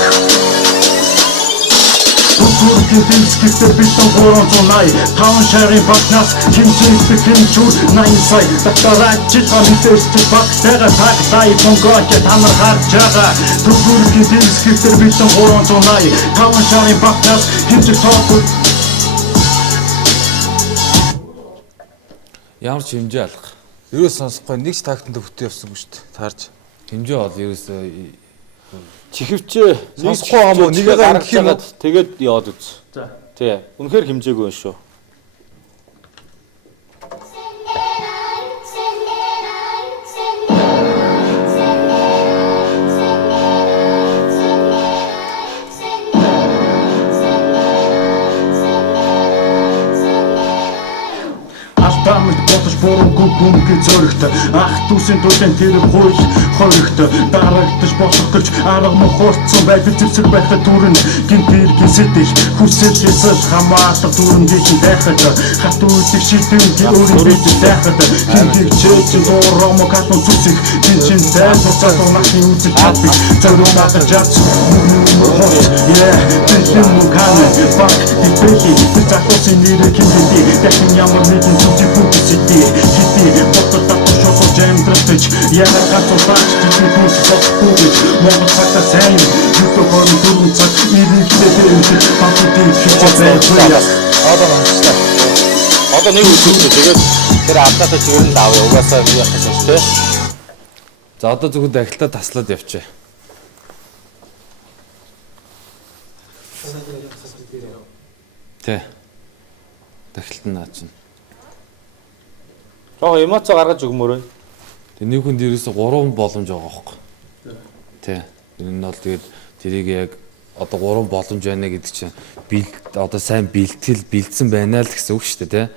Бүгдийн дэвсгэртээ битэн 380 таун шарын багнаас хэмжээтэй хэмжүүр 80 сая докторат жига мэдэрч багтайгаа тагтай бонгоч танар харж байгаа бүгдийн дэвсгэртээ битэн 380 таун шарын багнаас хэмжээ тоог Ямар ч хэмжээ алга. Ерөөс сонсохгүй нэг ч тактанд бүтээ явсангүй шүү дээ. Таарж хэмжээ бол ерөөсөө чихвчээ сонсохгүй юм уу нэгээ гаргаж яагаад тэгээд яваад үз. За. Тий. Үнэхээр хэмжээгүй байна шүү. гүгүмгийн зөрөгт ах дүүсийн төлөнд тэр хууль хоригт дарагдаж болох гэж арга мохорцсон байдаг зэвсэг байхад түрэн гинт иргэн сэтэл хүсэл хэсэл хамаатар дүрмгийн тайхад хат үүдэх шийдвэн өөрийн бие тайхад хинтийг чэйчин дуурам катон зүсэх гинчин тайх цац унахны үзэл чадбик зориулж чадж yeah тэм мукан баг дипэли цацосын нэрэ киндэ дахин ямар нэгэн зүсэх бүтэцэдэ хити ботод шосо жам дрэтэж яагаад ганцуурлаач тийм бүс болохгүй гэж Монгол цагта сайн YouTube хорон дөрвөн цаг ирэлтэй дэмжих бантуудын хичээл Одоо одоо нэг үгүй тэгээд тэр алдаатаа чигээр нь авъя. Угаасаа би яхах шүү дээ. За одоо зөвхөн дахилтаа таслаад явчих. Тэ. Дахилт нь наа чинь. Жоо эмоц гаргаж өгмөрөө. Тэг нэг хүн дээрээс 3 боломж байгаа байхгүй. Тэ. Энэ нь бол тэгээд тэрийг яг одоо 3 боломж байна гэдэг чинь одоо сайн бэлдсэн байна л гэсэн үг шүү дээ, тэ.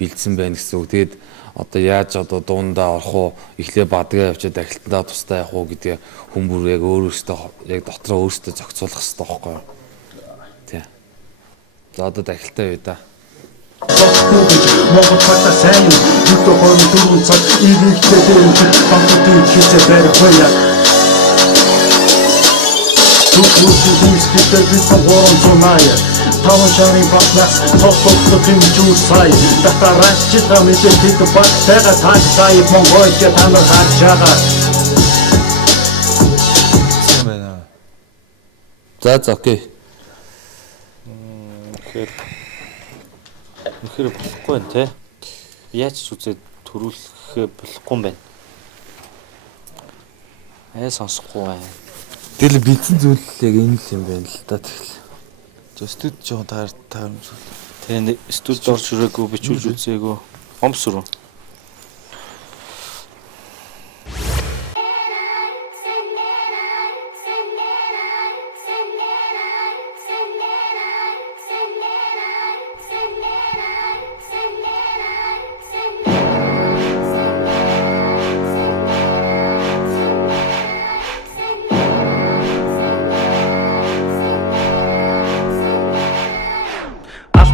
Бэлдсэн байна гэсэн үг. Тэгээд одоо яаж одоо дуундаа орох уу, эхлээ бадгаа явчаад дахилтандаа тустай явах уу гэдгээ хүмүүр яг өөрөөсөө яг дотроо өөрөөсөө зохицуулах хэрэгтэй байхгүй юу? Тэ. За одоо дахилтаа юу да. Монгол цагта сайн YouTube хорон дөрвөн цаг ирэлтэй дэмжих бантуудын хичээл барих яа. Түгүүсийн дэмжлэгтэй битэн горон цунаяа. Таван шарын батнаас цоцолтод хэмжүүр сая. Татараач хамитэн тэт баг тага таг сая Монголд танаар харж байгаа. За окей. Үнэхээр болохгүй байна те. Яаж ч үзээд төрүүлэх болохгүй юм байна. Сонсохгүй байна. Тэгэл бэлдсэн зүйл яг энэ л юм байна л да тэгэл. Студ жоохон таарамжгүй. Тэгээ студид орж ирээгүй бичүүлж үзээгүй. Хомсруу.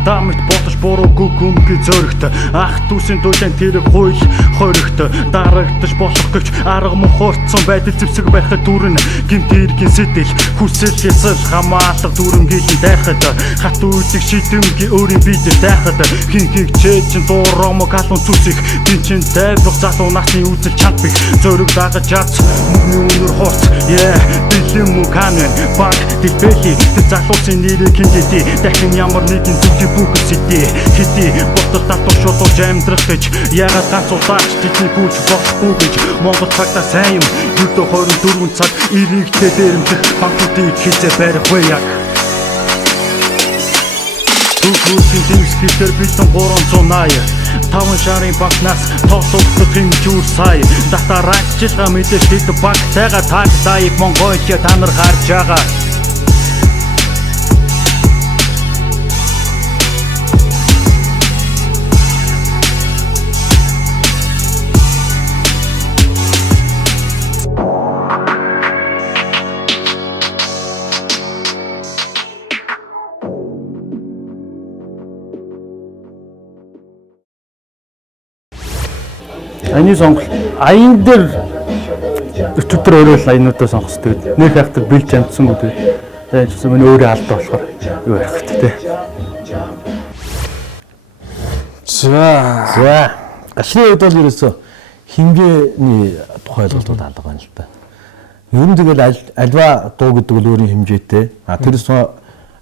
Дамт бодож буруу гүгүмгийн зөрөгт ах дүүсийн төлөнд тэр хууль хоригт дарагдаж болох гэж арга мохорцсон байдал зэвсэг байхад түрэн гинт иргэн сэтэл хүсэл хэсэл хамаатар дүрмгийн тайхад хат үүдэх шийдвэнгийн өөрийн бие тайхад хинхийг чэйчин дуурам катон зүсэх гинчин тайвах залуу насны үзэл чадбик зөрөг дагаж чадц мөнгөний өнөр хорц yeah бэлэн муканэн баг дипэли тэр залуусын нэрэ киндэ дахин ямар нэгэн зүсэх бүхэсэдэ хити ботод татуушуулж амьдрах гэж яагаад ганцуурлаач тэдний бүж болохгүй гэж Монгол цагта сайн YouTube хорон дөрвөн цаг ирэлтэй дэмжих бантуудын хичээл барих яа. Түгүүсийн дэмжлэгтэй битэн 380 таван шарын багнаас тоосолтод хэмжүүр сая татараач хамитэн тэт баг тага таг сая Монголд танаар харж байгаа. Аяны сонголт аян дээр өчигдөр өөрөө аянуудаа сонгосон. Тэгээд нэг хайхтар бэлж амтсангүй тэгээд яаж ч миний өөрөө алдаа болохоор юу ярих вэ? За гашны үед бол ерөөсө хингээний тухай ойлголтууд алга байна л да. Ер нь тэгэл альва дуу гэдэг бол өөрийн хэмжээтэй. Тэрс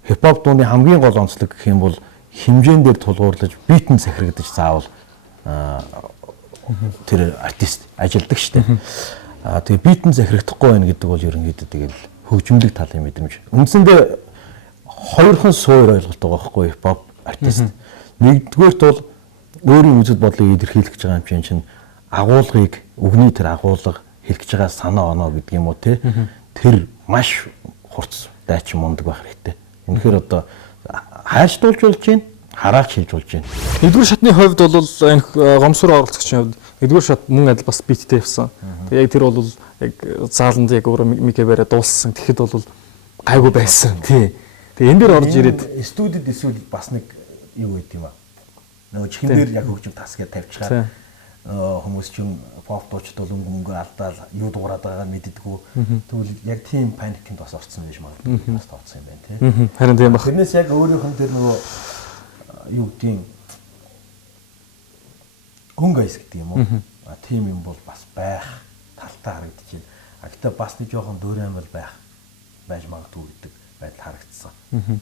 хипхоп дууны хамгийн гол онцлог гэх юм бол хэмжээн дээр тулгуурлаж битэн захирагдаж заавал тэр артист ажилдаг штеп. Тэгээ битэн захирагдахгүй байна гэдэг бол ерөнхийдөө тэгэл хөгжмөлөг талын мэдрэмж. Үндсэндээ хоёрхан суур ойлголт байгаа байхгүй хипхоп артист. Нэгдүгээрт бол өөрийн үзэл бодлыг илэрхийлэх гэж байгаа юм чинь агуулгыг өгний тэр агуулга хэлэх гэж байгаа санаа оноо гэдэг юм уу те. Тэр маш хурц дайчин мундаг байх хэрэгтэй. Үнэхээр одоо хайрцуулж болж байна. хараач хийж болж байна. Нэгдүгээр шатны хувьд бол энэ гомсроо оролцогчийн хувьд нэгдүгээр шат мөн адил бас биттэй явсан. Тэгээ яг тэр бол яг зааланд яг өөрөө микэ бариа дууссан. Тэгэхэд бол гайгүй байсан. Тий. Тэгээ энэ дээр орж ирээд студид эсвэл бас нэг юу гэдэг юм аа. Нөгөө чихэн дээр яг хөгжим тас гэж тавьчихаар хүмүүс чинь поп дуучид бол өнгө алдаал юу дуурайд байгааг мэддэггүй. Тэгвэл яг тийм паникнд бас орсон байж магадгүй. Бас тооцсон юм байна тий. Харин тийм баг. Тэрнээс яг өөрийнх нь тэр нөгөө юу гэдгийг хөнгө айс гэдэг юм уу? Тийм юм бол бас байх талтай харагдаж байна. Гэхдээ бас нэг жоохон дөөрэмэл байж магадгүй гэдэг байдал харагдсан.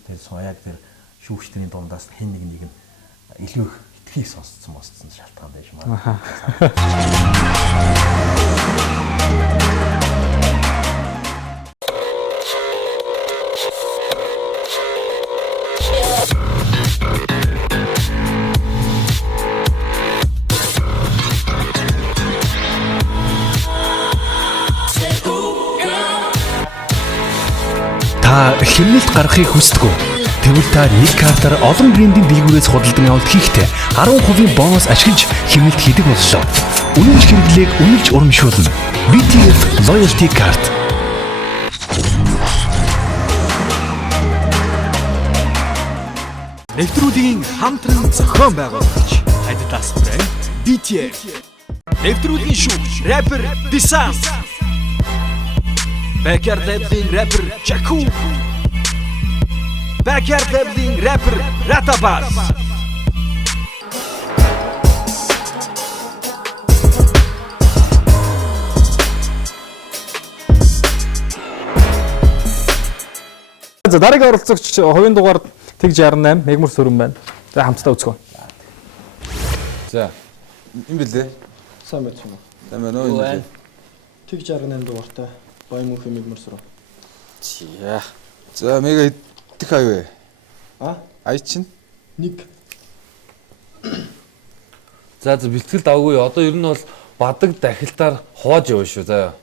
Тэгэхээр яг тэр шүүгчдийн дундаас хэн нэг нь илүү итгэхийг сонсцсон шалтгаан байж магадгүй. Та хэмнэлт гаргахыг хүсдэг үү? Тэгвэл та нэг картаар олон брендийн дэлгүүрээс худалдан авалт хийхдээ 10% бонус ашиглаж хэмнэлт хийдэг боллоо. Үнэнч хэрэглээг үнэлж урамшуулна. BTF Loyalty Card. Нэвтрүүлгийн хамтран зохион байгуулагч Adidas брэнд BTF. Нэвтрүүлгийн шүүгч рэпер Dissance. Backyard Labs-ийн рэпер Jaku. Backyard Labs-ийн рэпер Ratabas. За дараагийн оролцогч хувийн дугаар Тэг 68 Мегмар Сүрэн байна. За хамтдаа үзгөө. За юм билээ. Сайн байна уу? За мөн үү. Тэг 68 дугаартай Баян мөнх Мегмар Сүрэн. Зя. За мега идэх аяа. Ая чинь 1. За бэлтгэл давгүй. Одоо ер нь бол бадаг дахилтаар хоож явна шүү. За.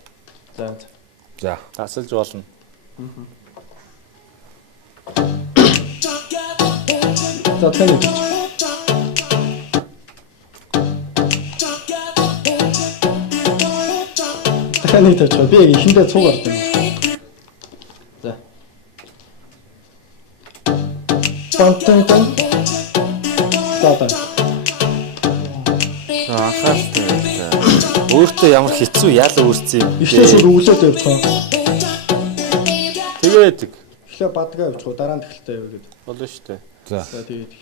За. Тасалж болно. За тань. Таны тавьчих. Би яг ихэндээ цуг ордог. За. Тантан. За. Анхааралтай. Өөртөө ямар хэцүү ял үүссэн юм. Ихтэй шууд өглөөд явчихсан. Тэгээд эхлээ бадгаа явуучих. Дараа нь тэхэлтэй яваа гэдэг. болно шүү дээ. За тэгээд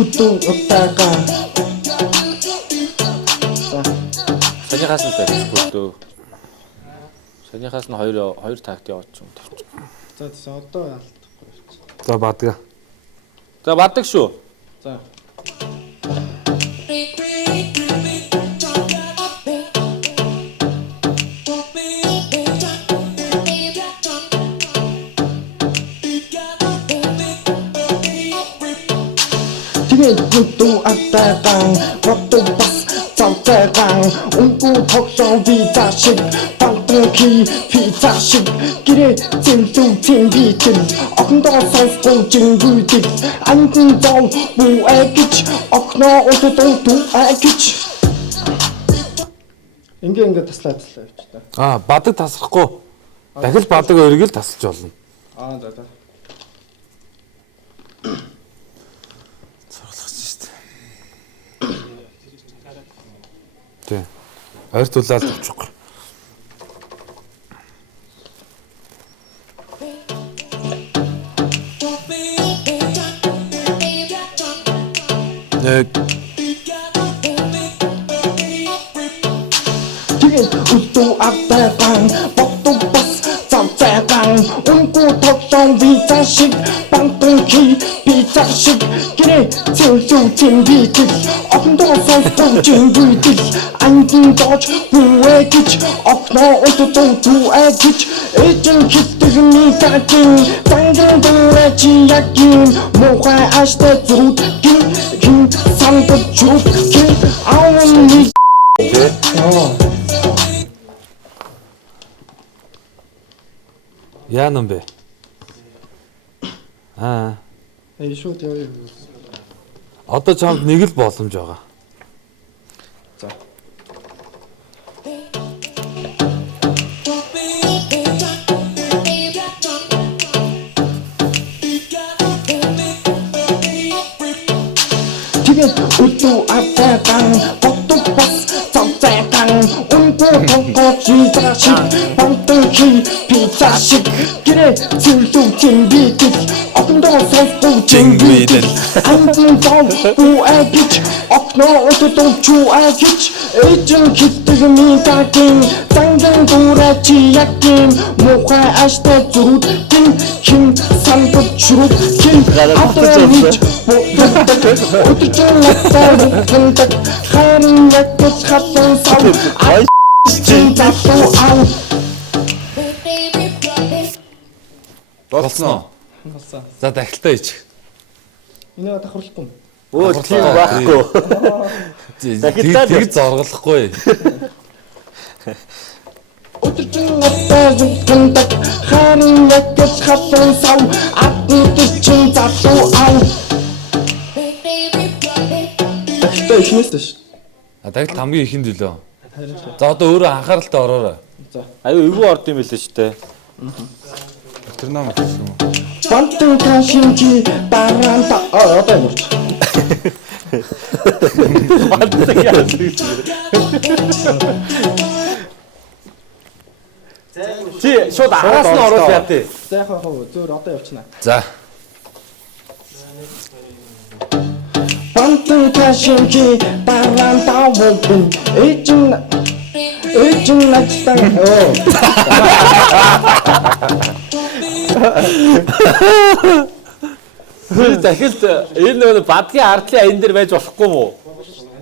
үтэн утаага. Санийхаас нь тавьчихгүй. Санийхаас нь хоёр такт явуучих юм тавьчих. За тийм одоо алдахгүй. За бадгаа. За баддаг шүү. За. Үтэн атагаан хоттой бас цаатагаан унку тогсон вита шиг пантки пицца шиг гэрээ зэмлүү тэмбитэн охиндоо сонсгоо жингүйдэг ангин зов буу агич охноо утуу туу агич ингээ таслаад явчих та. Бадаг тасрахгүй. Дахил бадаг өргөл тасалж болно. За. Тэ. Ойртуулаад тавьчихгүй. тэгээд үтэн атагаан бото бас цаатагаан унку тогсон вита шиг пантки пицца шиг гэрээ зэмлүү тэмбитэн огондоо сонсдог жингүйдэл ангин дооч бүвэ гэж огноо унтдаг бүвэ гэж эжин хитдэг митагийн танган дөрэ чи ягин мохай аштай зүрх гин сандад зүрх гин аун ни Яанам бэ? шууд явъя. Одоо чамд нэг л боломж байгаа. За. Тэгээд өдөө атаан боддог бас цавцаан унтoo чизаш бантки пицца шиг гэрээ зүлүү чимбитэл огондоо сонсдог чимбитэл антон тоо агич огноо өдөө чуу агич эжин хитдэг митагийн танган дураа чи ягин мохай аштай зүрх хин сандад зүрх хин автобус Болсноо. За дахилтаа ич. Энэ давхарлахгүй. Өө тийм байхгүй. Дахилтаа тэг зорголохгүй. Дахилтаа ихнээс ш. Дахилт хамгийн ихэнд үлээ. За одоо өөрөө анхааралтай ороорой. Аюу эвгүй орд юм билээ шүү дээ. Тэр ном гэсэн үү? Бантын кашинки баранта одоо юмч. Чи шууд араас нь орох яа тий. За яг зөөр одоо явчихна. За. Бантын кашинки баранта вогн эжин начтан Дахилт энэ нэг бадгийн ардлын аян дээр байж болохгүй мүү?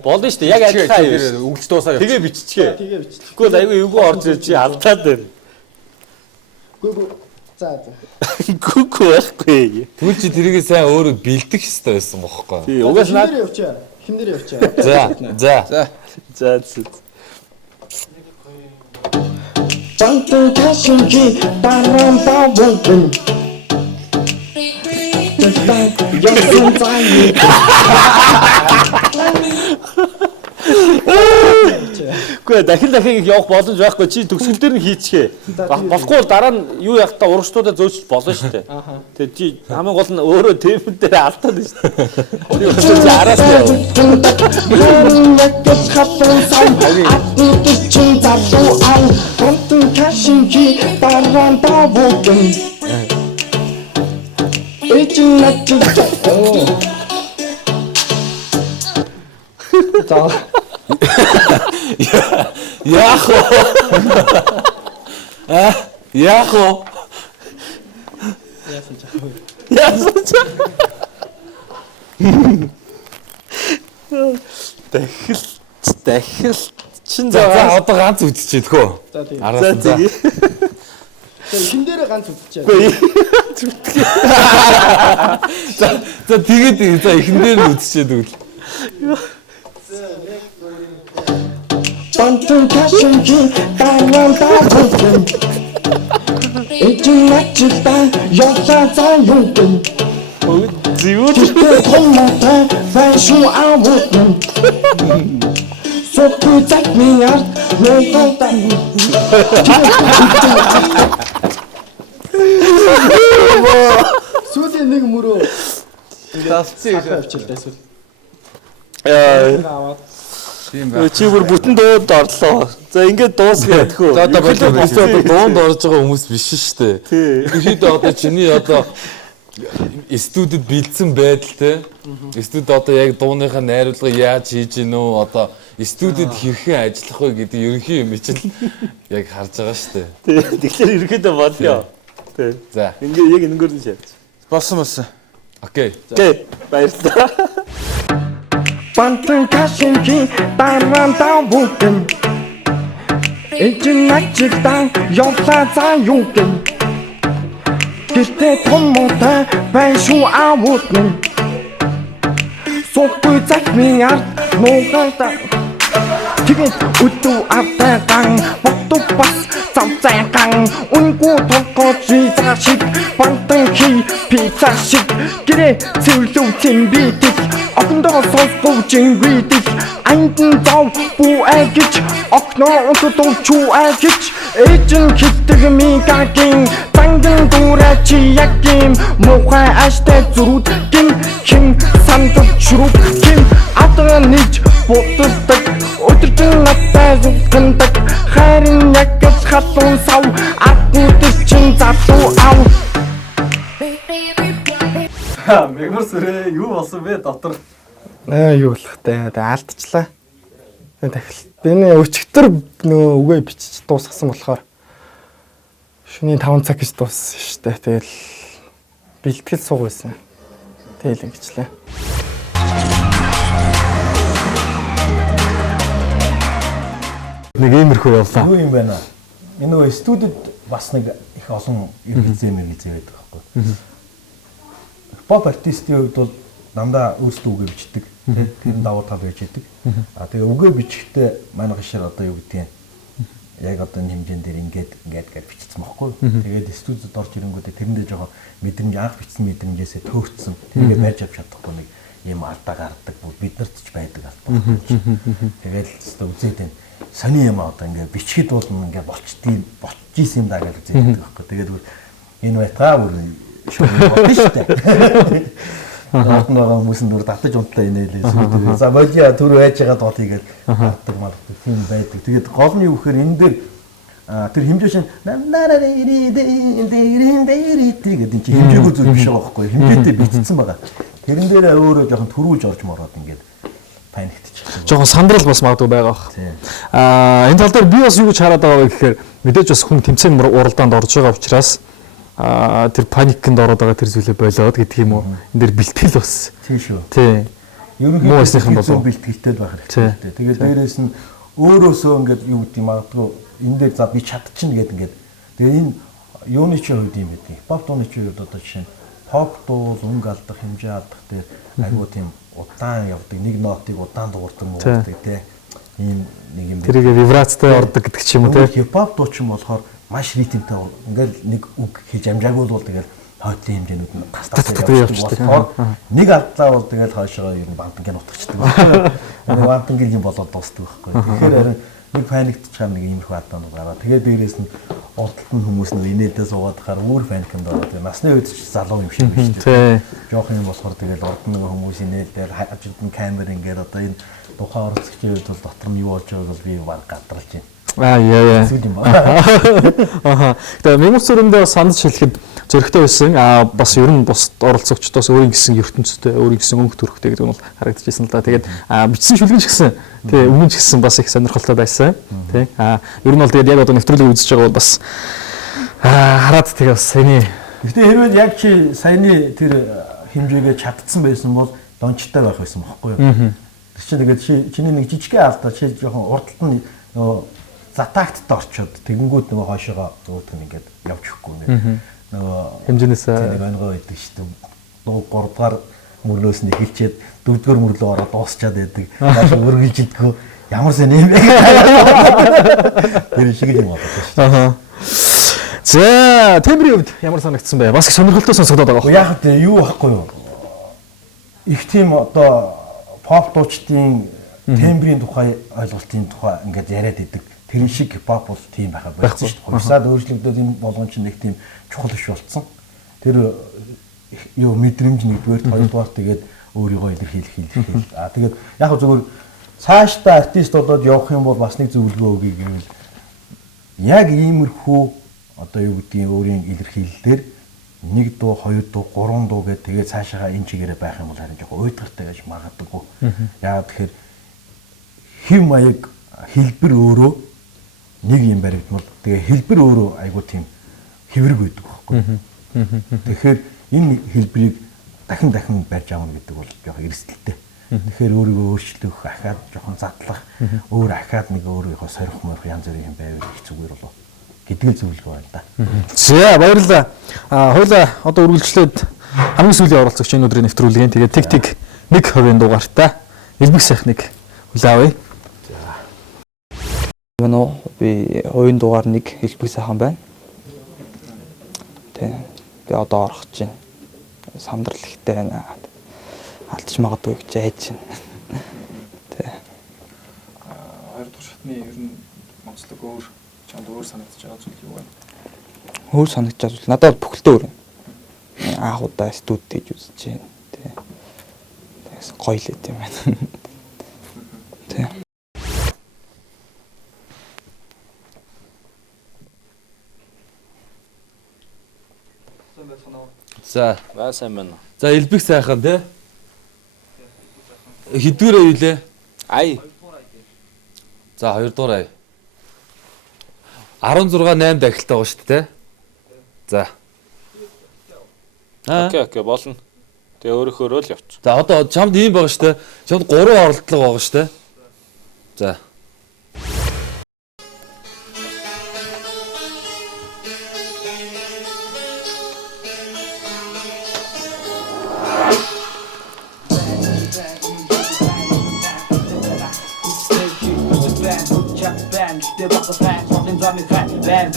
Болно шүү дээ. Яг адилхан аян. Өнгөч дуусаа явчих. Тэгээ биччихээ. Тэгээ биччих. Тэгвэл айгүй эвгүй орж ирж чи алдаад байна. Гүгү. За. Гүгү байхгүй. Тэгвэл чи тэрийг сайн өөрөө бэлдэх хэрэгтэй байсан бохоггүй. Тий, угаас наад Хин дээр явчаа. За. Бантын кашинки баранта вогн Гэхдээ дахин явах боломж байхгүй чи төгсгөл дээр нь хийчихээ. Болохгүй бол дараа нь юу яах та урагчдуудаа зөөчих болно шүү дээ. Тэгээ чи хамгийн гол нь өөрөө темп дээр алдаад байна шүү дээ. Чи араас нь Яах вэ? Яах вэ? яасан ч. Дахил чин За одоо ганц үдчихэд хөө. За тэгээ. Хин дээр ганц үтчихээ. За тэгээд за ихэн дээр нь үдчихэд үл. Bantın kaşınki baranta vogn эжин начтан явцаа юугэн Коммонта фэшн авутэн Сопу загмиар нэтэнтэ Сүүлийн нэг мөрөө. Талцсан Авчихлаа эсвэл. Чи бүр бүтэн дуунд орлоо. За ингээд дуусгая гэхүү. За одоо болоо дуунд орж байгаа хүмүүс биш шүү дээ. Тэгэхэд одоо чиний одоо студид бэлдсэн байдал те. Студид одоо яг дууныхаа найруулга яаж хийж гинөө одоо студид хэрхэн ажиллах вэ гэдэг ерөнхий юм чинь яг харж байгаа шүү дээ. Тэгэхээр ерөөдөө болё. Тий. За. Ингээ яг энэгээр нь шаарч. болсон. Окей. Окей. Баярлалаа. Бантан кашинки даран давуутэн Эжин ажилдан явлаа за юу гэн Гэртээ том мотой бай шүү аавууд минь Суухгүй захмын ард нуугайдаа Тэгээд өдөө артайгаан Бото бас завзайгаан Үнгүй толгой зүйзаа шиг Бантан хий пицца шиг Гэрээ цэвлүү цэмбитик Окондоо сонсгов жингвитик Айндан зав бүү ай гэж Окноо унтудуу чүү ай гэж Эжин хитдэг мигагийн Занган дүүрэ чи ягим Мухай аштай зүрүүд гин Хин сандал чүрүүд гин Адгаа нэж буталдаг Өдөржин надтай зүгтэндэг Хайрын ягс халуун сав Агуудэр чин залуу ав Мегмар сүрээ юу болсон бэ дотор? Юу болох те алдчихлаа. Дахил энэ өчигдөр нөгөө үгээ бичиж дуусгасан болохоор шөнийн 5 цаг гэж дууссан шүү дээ. Тэгэл бэлтгэл сууг байсан. Тэгэл ингэчлээ. Нэг иймэрхүү явлаа. Юу юм бэ наа? Энэ нөгөө студид бас нэг их олон иргэзээ байдаг байхгүй. Pop артистийн хувьд бол дандаа өөрсдөө үгээ бичдэг. Тэр давуу тал байж байдаг. Тэгээ үгээ бичихтэй манай гашаар одоо юу гэдгийг яг одоо энэ хэмжээнд дээр ингээд бичсэн байхгүй. Тэгээд студид орж ирэнгүүтээ тэрэндээ жоохон мэдрэмж анх бичсэн мэдрэмжээсээ төөрцсөн. Тэгээд барьж авч чадахгүй нэг юм алдаа гардаг бид нарт ч байдаг албаа. Тэгээд үзээд байна. Сони юм одоо ингээд бичгэд бол ингээд болчихжийсэн юм даа гэж үзээд байдаг байхгүй. Тэгээд энэ байтгаа бүр шууд бодсон шүү дээ. Наатнаа хүмүүсийн дүр татаж унтлаа инээлээ. За болиа түр байж байгаа дол хийгээд хатдаг малдаг тийм байдаг. Тэгээд гол нь юу гэхээр энэ дээр тэр хэмжээ шин гэдэг чинь хэмжээгүй зүйл биш байгаа байхгүй. Хэмжээтэй бичсэн байгаа. Тэрэн дээр өөрөө жоохон төрүүлж орж мороод ингээд паниктчихсан. Жоохон сандрал бас магадгүй байгаа бах. Энэ тал дээр би бас юу гэж хараад байгаа вэ гэхээр мэдээж бас хүн тэмцээн уралдаанд орж байгаа учраас тэр паникнд ороод байгаа тэр зүйлээ болоод гэдэг юм уу. Энд дэр бэлтгэл бас. Тийм шүү. Тийм. Ерөнхийдөө бэлтгэлтэй байх хэрэгтэй. Тэгээд дээрээс нь өөрөөсөө ингээд юу гэдэг магадгүй энэ дээр за би чадчихна гэдэг ингээд. Тэгээд энэ юуны ч хувьд юм байдаг. Pop дууны ч хувьд одоо жишээ нь pop дуу өнгө алдах, хэмжээ алдах дээр айгуу тийм удаан явдаг. Нэг нотыг удаан дуурдаг муудаг тий. Ийм нэг юм. Тэрийг вибрацтай ордог гэдэг ч юм уу тий. Хип-хоп дуучин болохоор маш ритмтэй ингээл нэг үг хийж амжаагүй бол тэгэл хойтлын хэмжээнүүд нь тастаа явчихдаг. Нэг алдлаа бол тэгэл хойшоо ер нь бантангийн утгачдаг байхгүй. Нэг бантангийн юм болоод дуустдаг байхгүй. Тэгэхээр харин нэг паникт чам нэг иймэрхүү алдаанууд гараа. Тэгээд дээрээс нь урдталт нь хүмүүс нэг инээдээ суугаад хахаар өөр паникнд ороод насны үед ч залуу юм шиг биш үү. Жохон юм болохоор тэгэл урд нь хүмүүс инээдээр хажууд нь камер ингээд одоо энэ тухайн оролцогчийн үед бол дотор нь юу болж байгааг бол би баг гадралж байна. Яа. Тэгээд Мегмар сүрэндээ санаж хэлэхэд зөрөгтэй байсан. Бас ер нь бус оролцогчдоос өөрийн гэсэн ертөнцтэй, өөрийн гэсэн өнгө төрхтэй гэдэг нь бол харагдчихсан л да. Тэгээд бичсэн шүлгэн ч гэсэн тий өмнө ч гэсэн бас их сонирхолтой байсан. Тий. Ер нь бол тэгээд яг одоо нэвтрүүлэг үзэж байгаа бол бас хараад тэгээд бас саяны. Гэхдээ хэрвээ яг чи саяны тэр хэмжээгээ чадсан байсан бол дончтой байх байсан байхгүй юу? Тэр чинь тэгээд чиний нэг жижигхэн алдаа чи жоохон урдталт нь нөгөө затагтд орчоод тэгэнгүүт нөгөө хойшоогоо зөөдөг нь ингээд явж өгөхгүй нөгөө хэмжээнээсээ нэг онгоо байдаг шүү дээ. 3 дугаар мөрлөөс нь эхэлчихэд 4 дугаар мөрлөө ороод дуусчаад байдаг. Яаж өргөлж идэггүй ямар сэн юм бэ? Тэр шиг юм байна шүү. За, тембрийн хувьд ямар санагдсан бэ? Бас их сонирхолтой сонсогдоод байгаа. Яг тэ юу байхгүй юу? Их тийм одоо pop дуучдын тембрийн тухай ойлголтын тухай ингээд яриад идэг. Тэр шиг хипхоп бол тийм байхаа болсон шүү дээ. Хувьсаад өөрчлөгдөөд энэ болгон чинь нэг тийм чухал иш болцсон. Тэр юу мэдрэмж нэгдүгээр хоёрдугаар тэгээд өөрийгөө илэрхийлэх. Тэгээд яг зөвхөн цаашдаа артист болоод явах юм бол бас нэг зөвлөгөө өгье гэвэл яг иймэрхүү одоо юу гэдгийг өөрийн илэрхийлэлээр 1 дуу, 2 дуу, 3 дуу гэдэг тэгээд цаашаа энэ чигээрээ байх юм бол харин жоохон уйдгартай гэж магадгүй. Яагаад тэгэхээр хэм маяг хэлбэр өөрөө нэг юм баригдмал. Тэгээ хэлбэр өөрөө айгуу тийм хэврэг байдаг байхгүй. Тэгэхээр энэ хэлбэрийг дахин барьж аавна гэдэг бол жоохон эрсдэлтэй. Тэгэхээр өөрийгөө өөрчлөх, ахаад жоохон задлах, өөр ахаад нэг өөрийнхөө сорих морих янз бүрийн юм байвал их зүгээр болов гэдэг л зөвлөгөө байна да. За баярлалаа. Хойлоо одоо үргэлжлээд хамгийн сүүлийн оролцогч энэ өдрийн нэвтрүүлгийн тэгээд тэг 1% дугаартай элбэг сайхныг хүлээн авъя. Гэнэ би оюун дугаар 1 элбэг сайхан байна. Тэг. Би одоо орох гэж байна. Сандрал ихтэй байна. Алдчих магадгүй гэж айж байна. Тэг. Хоёр дахь шатны ер нь онцлог өөр чамд өөр санагдаж байгаа зүйл юу вэ? Өөр санагдаж байгаа зүйл надад бүхэлдээ өөр. Аах удаа студ гэж үзэж байна. Тэг. Тэгээс гоё л юм байна. Тэг. За, сайн байна. за элбэг сайхан тий. Хэдвэрээ юу лээ? Ай. За 2 дугаар ай. 16 8 дахилтаа байгаа шүү дээ. За. Окей, болно. Тэгээ өөрөөхөө л явчих. За одоо чамд ийм байгаа шүү дээ. Чамд 3 оролдлого байгаа шүү дээ. За.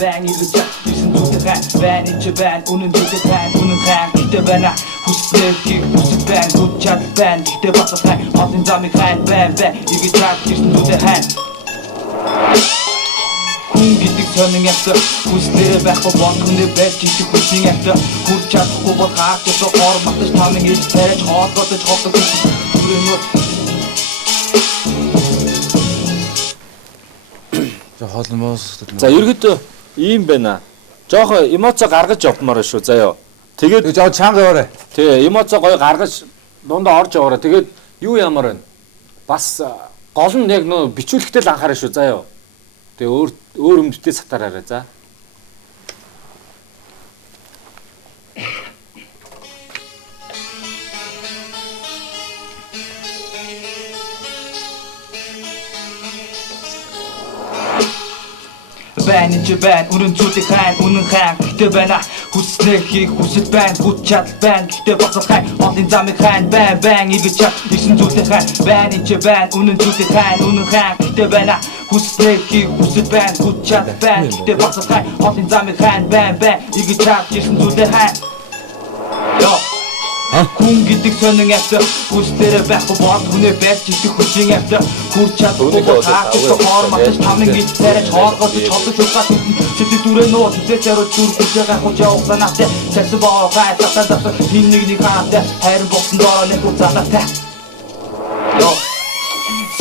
Bang 이르자 무슨 소리가 반 이제 반 우는 뒤에 반 우는 한 그때 반아 후스네기 무슨 반 굿샷 반 그때 봤어 반 어떤 점이 반 이게 다 무슨 소리 한 хүн гэдэг сонин ятса хүслээ байхгүй болгоны байж их хүсин ятса хүч чадахгүй бол хаач одоо гор матаж тамиг иж тариж хоолгодож хоолдог Хоолмоос. За ерөөдөө ийм байна. Жохо эмоцо гаргаж явмаар шүү заяа. Тэгээд жоо чанга яваарэ. Тий, эмоцо гоё гаргаж дундаа орж яваарэ. Тэгээд юу ямар байна? Бас гол нь яг нөө бичүүлэхтэй л анхаараа шүү заяа. Тэгээ өөр өмдөлтөө сатаараа за. Байн иже байн үнэн зүйлийг хайн үнэн хаан гэхдээ байна хүснээ хийх хүсэл байна хүч чадал байна гэхдээ босох хайн олон замыг хайн байн ингэж чад исэн зүйлийг хайн байн иже байн үнэн зүйлийг хайн үнэн хаан гэхдээ байна хүснээ хийх хүсэл байна хүч чадал байна гэхдээ босох хайн олон замыг хайн байн ингэж чад исэн зүйлийг хайн хүн гэдэг сонин ятса хүслээрээ байхгүй бол хүнээ байж идэх хүчин ятса хүч чадахгүй хаач хоор матаж тамиг ич тариж хоолгож холдож угаас сэтгэл дүрээ нөө тэтэцээр зүрх хүчээ хож явах санаатай цэс боо гайхалтай хин нэг хаатай хайрын босон дороо нэг уцаатай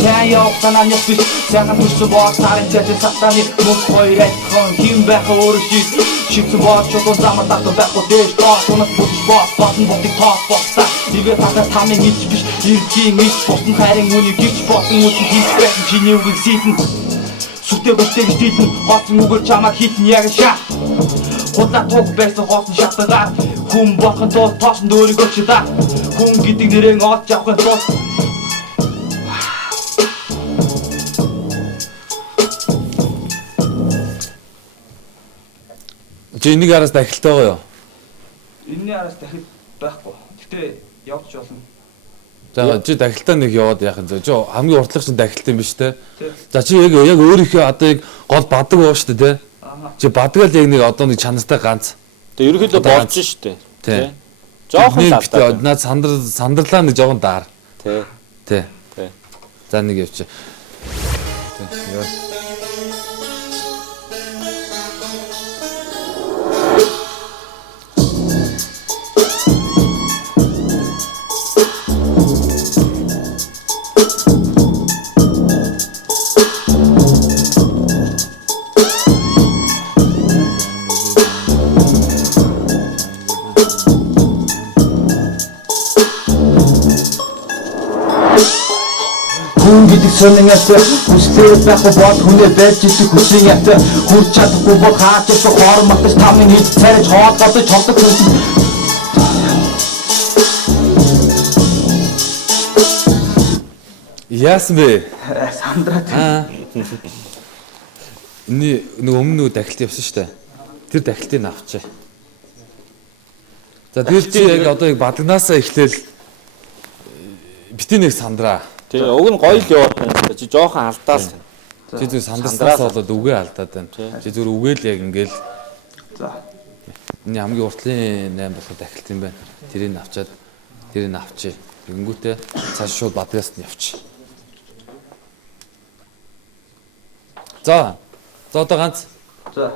Сайн санаа нэг биш сайхан хүссэн боо сарын цэцэн сатаны мөн хоёрыг хон хин байх өөрөшиг шигсэн боо чокон замаар татсан байхгүй дэж доош унах бүж боо батн ботыг тоос боста игээ татаа тамиг ич биш иргийн ич босон хайрын үнийг гिच босон үтэн хийх чиний үгийг ситэн сүтээ бүтээг дийдэн хоцсон үгээр чамаа хитэн яг шаа Худлаа туг байсан хоосон шатагаар хүн болох тоо тоосон өөрийгөө ч да хүн гэдэг нэрээ олж авахын тулд Чи энийг араас дахилтаа байгаа юу? Энэний араас дахид байхгүй. Гэтэ явж болно. За чи дахилтаа нэг яваад яах юм зөө. Чи хамгийн уртлах чинь дахилт юм биш те. За чи яг өөрийнхөө одоо яг гол бадаг байгаа шүү дээ те. Чи бадгаал яг нэг одоо нэг чанартай ганц. Тэгээ ерөнхийдөө болж штэ. Тэ. Жохон лаа. Наад сандарлаа нэг жохон даар. Тэ. Тэ. За нэг явчих. Хүн гэдэг сонин ятса хүслээ байхгүй бол хүнээ байж идэх хүчин ятса хүч чадахгүй бол хаач хоор матаж тамиг ич тариж хоолгодож холдог хүн Яасан бэ? Сандраад. Нэг өмнө нэг дахилт явсан шүү дээ. Тэр дахилтыг авчаа. За тэр чи яг одоо яг бадагнаасаа эхлээл бити нэг сандраа. Тэгээ уг нь гоё л яваад байна. Чи жоохон алдаал. Чи зүг сандарснаас болоод үгээ алдаад байна. Чи зүг үгээл яг ингээл. За. Миний хамгийн уртлын 8 болох дахилт юм байна. Тэрийг авчаад тэрийг авчи. Тэгэнгүүтээ цааш шууд бадагнаас нь явчих. За. За одоо ганц. За.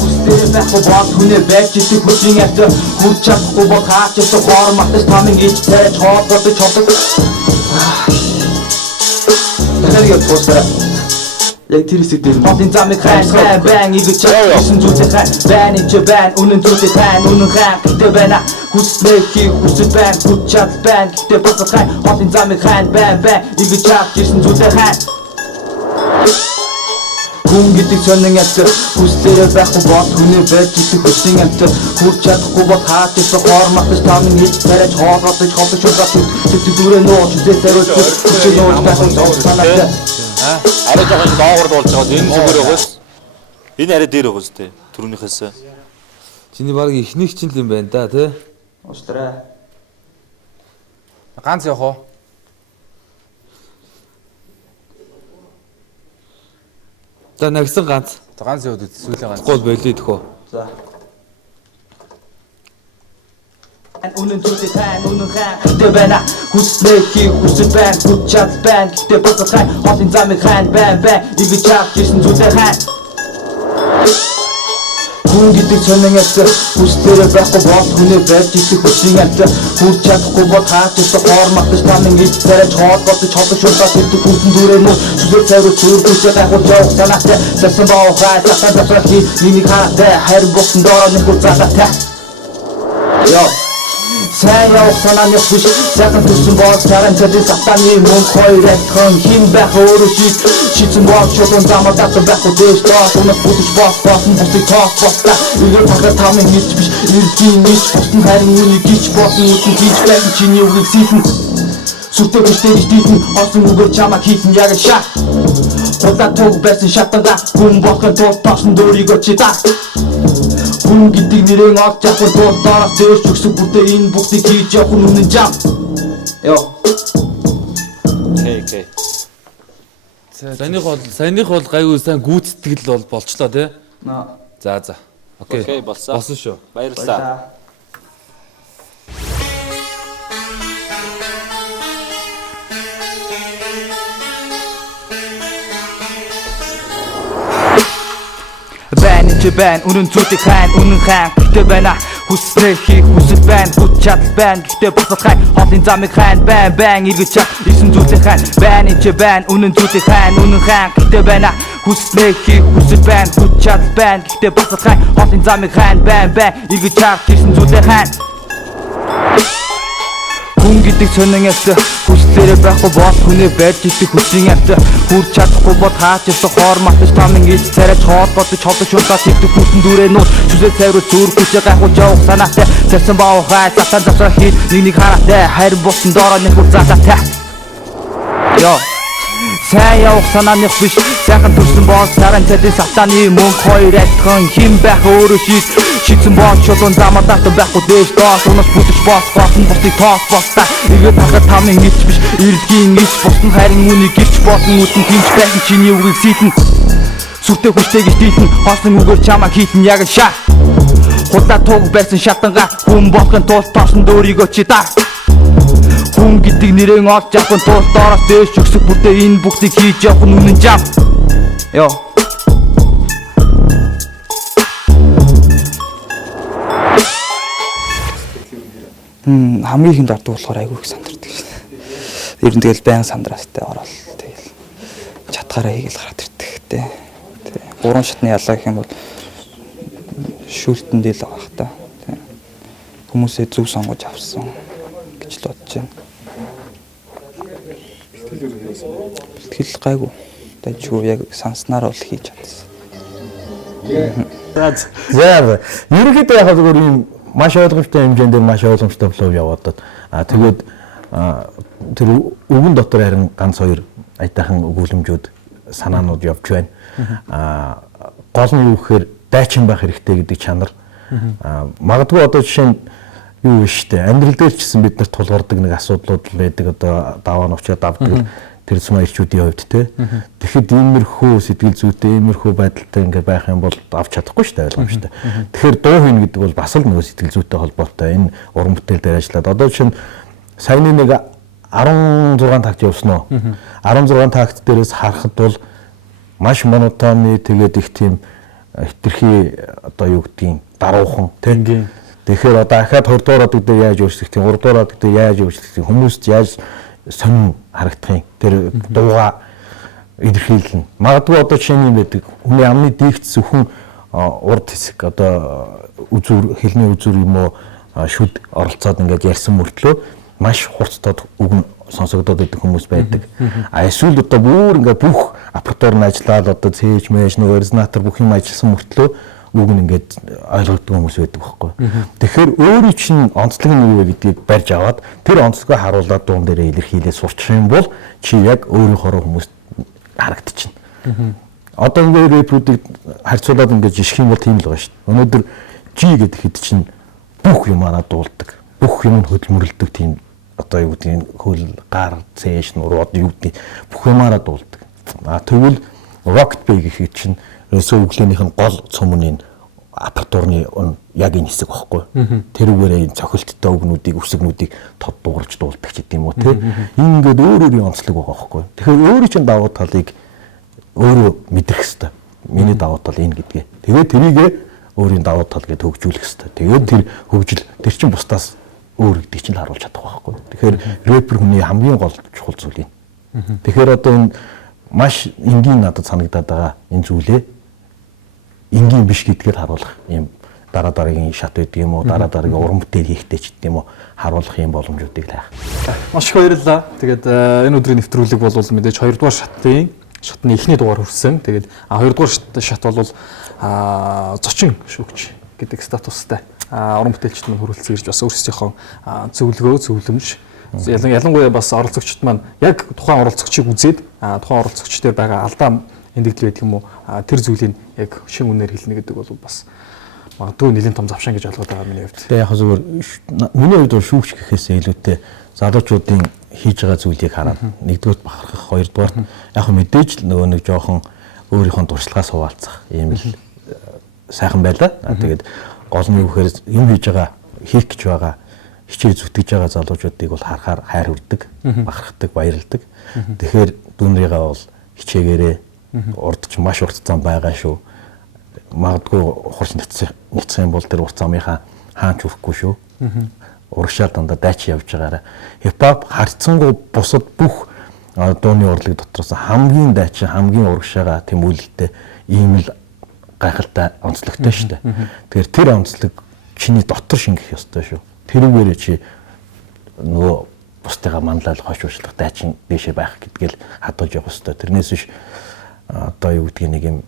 Үстэй байхгүй бод хүнээ байж идэг хүчин ятаа хүрч чадахгүй бол хаач ёсоо хоор матас тамин гэж тааж хоод бодож чаддаг. Тэгэхээр тусаа. Яг тэр хэсэг дээр хотын замыг хайр байн игэж чадсан зүйлээ хайр байн ич байн үнэн зүйлээ хайр үнэн хайр гэдэг байна. Хүснээ хий хүсэл байн хүч чад байн гэдэг босоо хайр хотын замыг хайр байн игэж чадсан зүйлээ хайр. Хүн гэдэг сонин ятар хүслээрээ байхгүй бод хүнээ байж идэг хүчин ятар хүрч чадахгүй бол хаач ёсоо хоор матас тамин хийж тааж хоолотож холдож удаад зүг дүрээ нууж үзээ тариуч хүчин нууж тахсан санаатай. Арай жоохон доогор болж байгаа. Энэ зүгээр байгаас. Энэ арай дээр байгаа зү. Түрүүнийхээс. Чиний баг ихнийх чинь л юм байна да тий. Уушлараа. Ганц явах уу? За нагсан ганц. Ганц яваад үз сүүлийн ганц. Гол болий төхөө. За. Үнэн зүйлээ тань үнэн хаан гэдэг байна. Хүснээ хий хүсэл байн хүч чад байн гэдэг босоо хай хотын замыг хайн байн игэж чадсан зүйлээ хайн. Хүн гэдэг сонин ятар хүслээрээ байхгүй бод хүнээ байж идэг хүчин ятар хүрч чадахгүй бол хаач ёсоо хоор матас тамин гэж тааж хоод бодож холдож удаад идэг хүнсэн дүрээ нууж зүг цайруу зүрхүүч гайхуу жоох санаатай засан боо хай цахаа хий миний хаатай хайр босон дороо нэг үзаатай. Яа сайн явах санааны биш сайхан төсөн бол царан цэдэн сатаны мөн хоёр адхан хин байх өөрөө шийдсэн бол шулуун замаа татсан байх үү дэш тоо унах бүдэж босон бусдыг тоос бослаа игээр тахад тамын хийж биш ирдийн нийт бусдын харин үнийг гिच босон үтэн хийж байх чиний үгийг сэтэн сүртэй гүштэй дийдэн осон үгээр чамаа хийтэн яг шаа худаа төг байсан шатанда хүн болохын тулд тоосон дөөрийгөө чи таа. Хүн гэдэг нэрээ олж авах тул доорох зөөж өгсөн бүрдээ энэ бүгдийг хийж явах нь үнэн жам. Йоо. Окей. Саяных бол гайгүй сайн гүйцэтгэл бол болчлоо тий. За. Окей. Болсон шүү. Баярлалаа. Байн үнэн зүйлийг хайн үнэн хаан гэдэг байна. Хүснээ хий хүсэл байн хүч чад байн гэдэг босоо хай хотын замыг хайн байн иргэж чад исэн зүйлийг хайн байн үнэн зүйлийг хайн үнэн хаан гэдэг байна. Хүснээ хий хүсэл байн хүч чад байн гэдэг босоо хай хотын замыг хайн байн иргэж чад исэн зүйлийг хайн. Хүн гэдэг сонин ятар хүслээрээ байхгүй бол хүнээ байж идэг хүчин ятар хүрч чадахгүй бол хаач ёсоо хоор матас тамин гэж тааж хоод бодож холдож удаад идэг хүнсэн дүрээ нууж зүсээ цайруу зүрхүүч гайхуу жоох санаатай царсан боо хай цахаа хий нэг хараатай хайр босон доороо нэг үзаатай. Йоо. Сайн явах санааных биш сайхан төрсөн бол царан цэдэн сатаны мөн хоёр адхан хин байх өөрөө шийдсэн бол шулуун замаа татсан байхгүй дэш доош унах бүдэж босон бусдыг тоос бослаа игээр тахад тамын гэж биш ирдгийн ич босон харин үнийг гिच босон үтэн хинч байх чиний үгийг сэтэн сүртэй хүчтэй гэж дийдэн хоосон үгээр чамаа хийтэн яг шаа худаа туг байсан шатанга хүн болохын тулд тоосон дөөрийгөө чи даа. Хүн гэдэг нэрээ олж авах тул доорох дэш өгсөх бүрдээ энэ бүгдийг хийж явах нь үнэн жам. Йоо. Хамгийн ихэнд ордог болохоор айгүй их сандардаг шин. Ер нь тэгэл байн сандраастай орол тэгэл чатгаараа хийгээл гараад ирдэг те. Гурван шатны ялаа гэх юм бол шүлтэндээ л байгаа хта. Хүмүүсээ зөв сонгож авсан гэж л бодож байна. Бэлтгэл гайгүй. Тэжгүй яг санснаар бол хийж чадсан. За ерөнхийдөө яг зөвхөн ийм маш ойлгомжтой хэмжээнд маш ойлгомжтой флоу яваад тэгээд тэр өвгөн дотор харин ганц хоёр аятайхан өгүүлэмжүүд санаанууд явж байна. Гол нь юу гэхээр дайчин байх хэрэгтэй гэдэг чанар. Магадгүй одоо жишээ нь юу вэ штэ амьдрал дээр ч гэсэн бид нарт тулгардаг нэг асуудлууд байдаг одоо даваа навчаад авдаг тэр цэм ирчүүдийн хувьд те. Тэгэхэд иймэрхүү сэтгэл зүйтэй иймэрхүү байдалтай ингээ байх юм бол авч чадахгүй штэ ойлгомжтой. Тэгэхээр дуу хийнэ гэдэг бол бас л нөгөө сэтгэл зүйтэй холбоотой энэ уран бүтээл дээр ажиллаад одоо жишээ нь саяны нэг 16 такт явсан уу? 16 такт дээрээс харахад бол маш монотонны тэгээд их тийм хитрхи одоо юу гэдгийг даруухан тийм. Тэгэхээр одоо ахаад 20 дугаар одог дээр яаж өөрчлөх тийм 3 дугаар одог дээр яаж өөрчлөх тийм хүмүүст яаж сонин харагдах юм. Тэр дууга илэрхийлнэ. Магадгүй одоо жишээ нь юм байдаг. Хүний амны дийлц зөвхөн урд хэсэг одоо үзүр хэлний үзүр юм уу шүд оролцоод ингээд ярьсан мөртлөө маш хурцтаад үг нь сонсогдоод байдаг хүмүүс байдаг. Эсвэл одоо бүр ингээд бүх аппаратур нь ажиллаад одоо цээж мэж нөгөө резонатор бүх юм ажилласан мөртлөө үг нь ингээд ойлгогддог хүмүүс байдаг байхгүй. Тэгэхээр өөрийн чинь онцлог нь юу вэ гэдгийг барьж аваад тэр онцлогоо харуулад дуун дээрээ илэрхийлээ сурчих юм бол чи яг өөрийнхөө хүмүүст харагдчихна. Одоо ингээд рэпрүүдийг харьцуулаад ингээд жишх юм бол тийм л байгаа шүү дээ. Өнөөдөр G гэдэг хэд чинь бүх юмараа дуулдаг. Бүх юм хөдөлмөрлөдөг тийм одоо юу гэдгийг хөл гар цээж нуруу одоо юу гэдгийг бүх юмараа дуулдаг. Тэгвэл Rocket Bay гэхэд чинь ерөөсөө өглөөнийх нь гол цөмний аппаратурны яг энэ хэсэг багхгүй. Тэрүүгээрээ энэ цохилттой өгнүүдийг үсгнүүдийг тод дуурж дуулдаг ч гэдэм үү те. Энэ ингээд өөрөөрийн онцлог байгаа байхгүй. Тэгэхээр өөрийн чинь давуу талыг өөрөө мэдрэх хэрэгтэй. Миний давуу тал энэ гэдгээ. Тэгээд тэрийгээ өөрийн давуу тал гэдээ хөгжүүлэх хэрэгтэй. Тэгээд тэр хөгжил тэр чинь бусдаас өөр гэдгийг чинь харуулж чадах байхгүй. Тэгэхээр рэпер хүний хамгийн гол чухал зүйл юм. Тэгэхээр одоо энэ маш энгийн надад санагдаад байгаа энэ зүйлээ энгийн биш гэдгээр харуулах юм дараа дараагийн шат байдаг юм уу дараа дараагийн уран бүтээл хийхтэй ч гэдэг юм уу харуулах юм боломжуудыг таах. Маш их баярлалаа. Тэгээд энэ өдрийн нэвтрүүлэг бол мэдээж 2 дугаар шатны эхний дугаар хүрсэн. Тэгээд 2 дугаар шат бол зочин шүүгч гэдэг статустай уран бүтээлчд мань хөрвүүлсэн ирж бас өөрсдийнхөө зөвлөгөө зөвлөмж ялангуяа бас оролцогчд маань яг тухайн оролцогчийг үзээд тухайн оролцогч дээр байгаа алдаа эндэгдэл байдаг юм уу тэр зүйлийг яг шин үнээр хэлнэ гэдэг бол бас магадгүй нэлийн том завшаан гэж ойлгоод байгаа миний хувьд. Тэгээ яг зөвөр миний хувьд бол шүүгч гэхээсээ илүүтэй залуучуудын хийж байгаа зүйлийг хараад нэгдүгээр бахархах, хоёрдугаар яг мэдээж л нөгөө нэг жоохон өөрийнхөө туршлагаас хуваалцах юм л сайхан байлаа. Тэгээд гол нь юу гэхээр юм хийж байгаа, хийх гэж байгаа, хичээл зүтгэж байгаа залуучуудыг бол харахаар хайр хүрдэг, бахархдаг, баярлдаг. Тэгэхээр дүүнрийгээ бол хичээгээрээ урд ч маш урт зам байгаа шүү. Магадгүй хурц нэтсэх юм бол тэр урт замынхаа хаанч хүрэхгүй шүү. Урагшаа дандаа дайч явж байгаараа. Хипхоп харьцангуй бусад бүх дууны урлаг дотроос хамгийн дайчин, хамгийн урагшаага тэмүүлэлтэй ийм л гайхалтай онцлогтой шүү дээ. Тэгэхээр тэр онцлог чиний дотор шингэх ёстой шүү. Тэрүүгээрээ чи нөгөө бусдыгаа манлайлах, хойшуучлах дайчин дэшээ байх гэдгээл хадгалж явах ёстой. Тэрнээс биш одоо юу гэдгийг нэг юм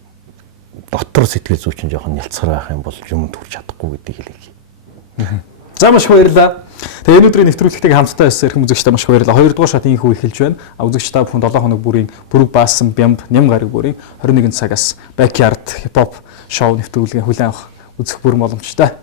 дотор сэтгэл зүйчин жоохон нялцгар байх юм бол юм төрж чадахгүй гэдгийг хэлье. За маш баярлалаа. Тэгээ энэ өдрийн нэвтрүүлэгтийг хамтдаа байсан эрхэм үзэгчдээ маш баярлалаа. 2 дугаар шатны хүү эхэлж байна. Үзэгч та бүхэн 7 хоног бүрийн бүрэг баасан бямб ням гараг бүрийн 21 цагаас Backyard Hip Hop шоу нэвтрүүлгийн хүлээн авах үзэх бүрэн боломжтой.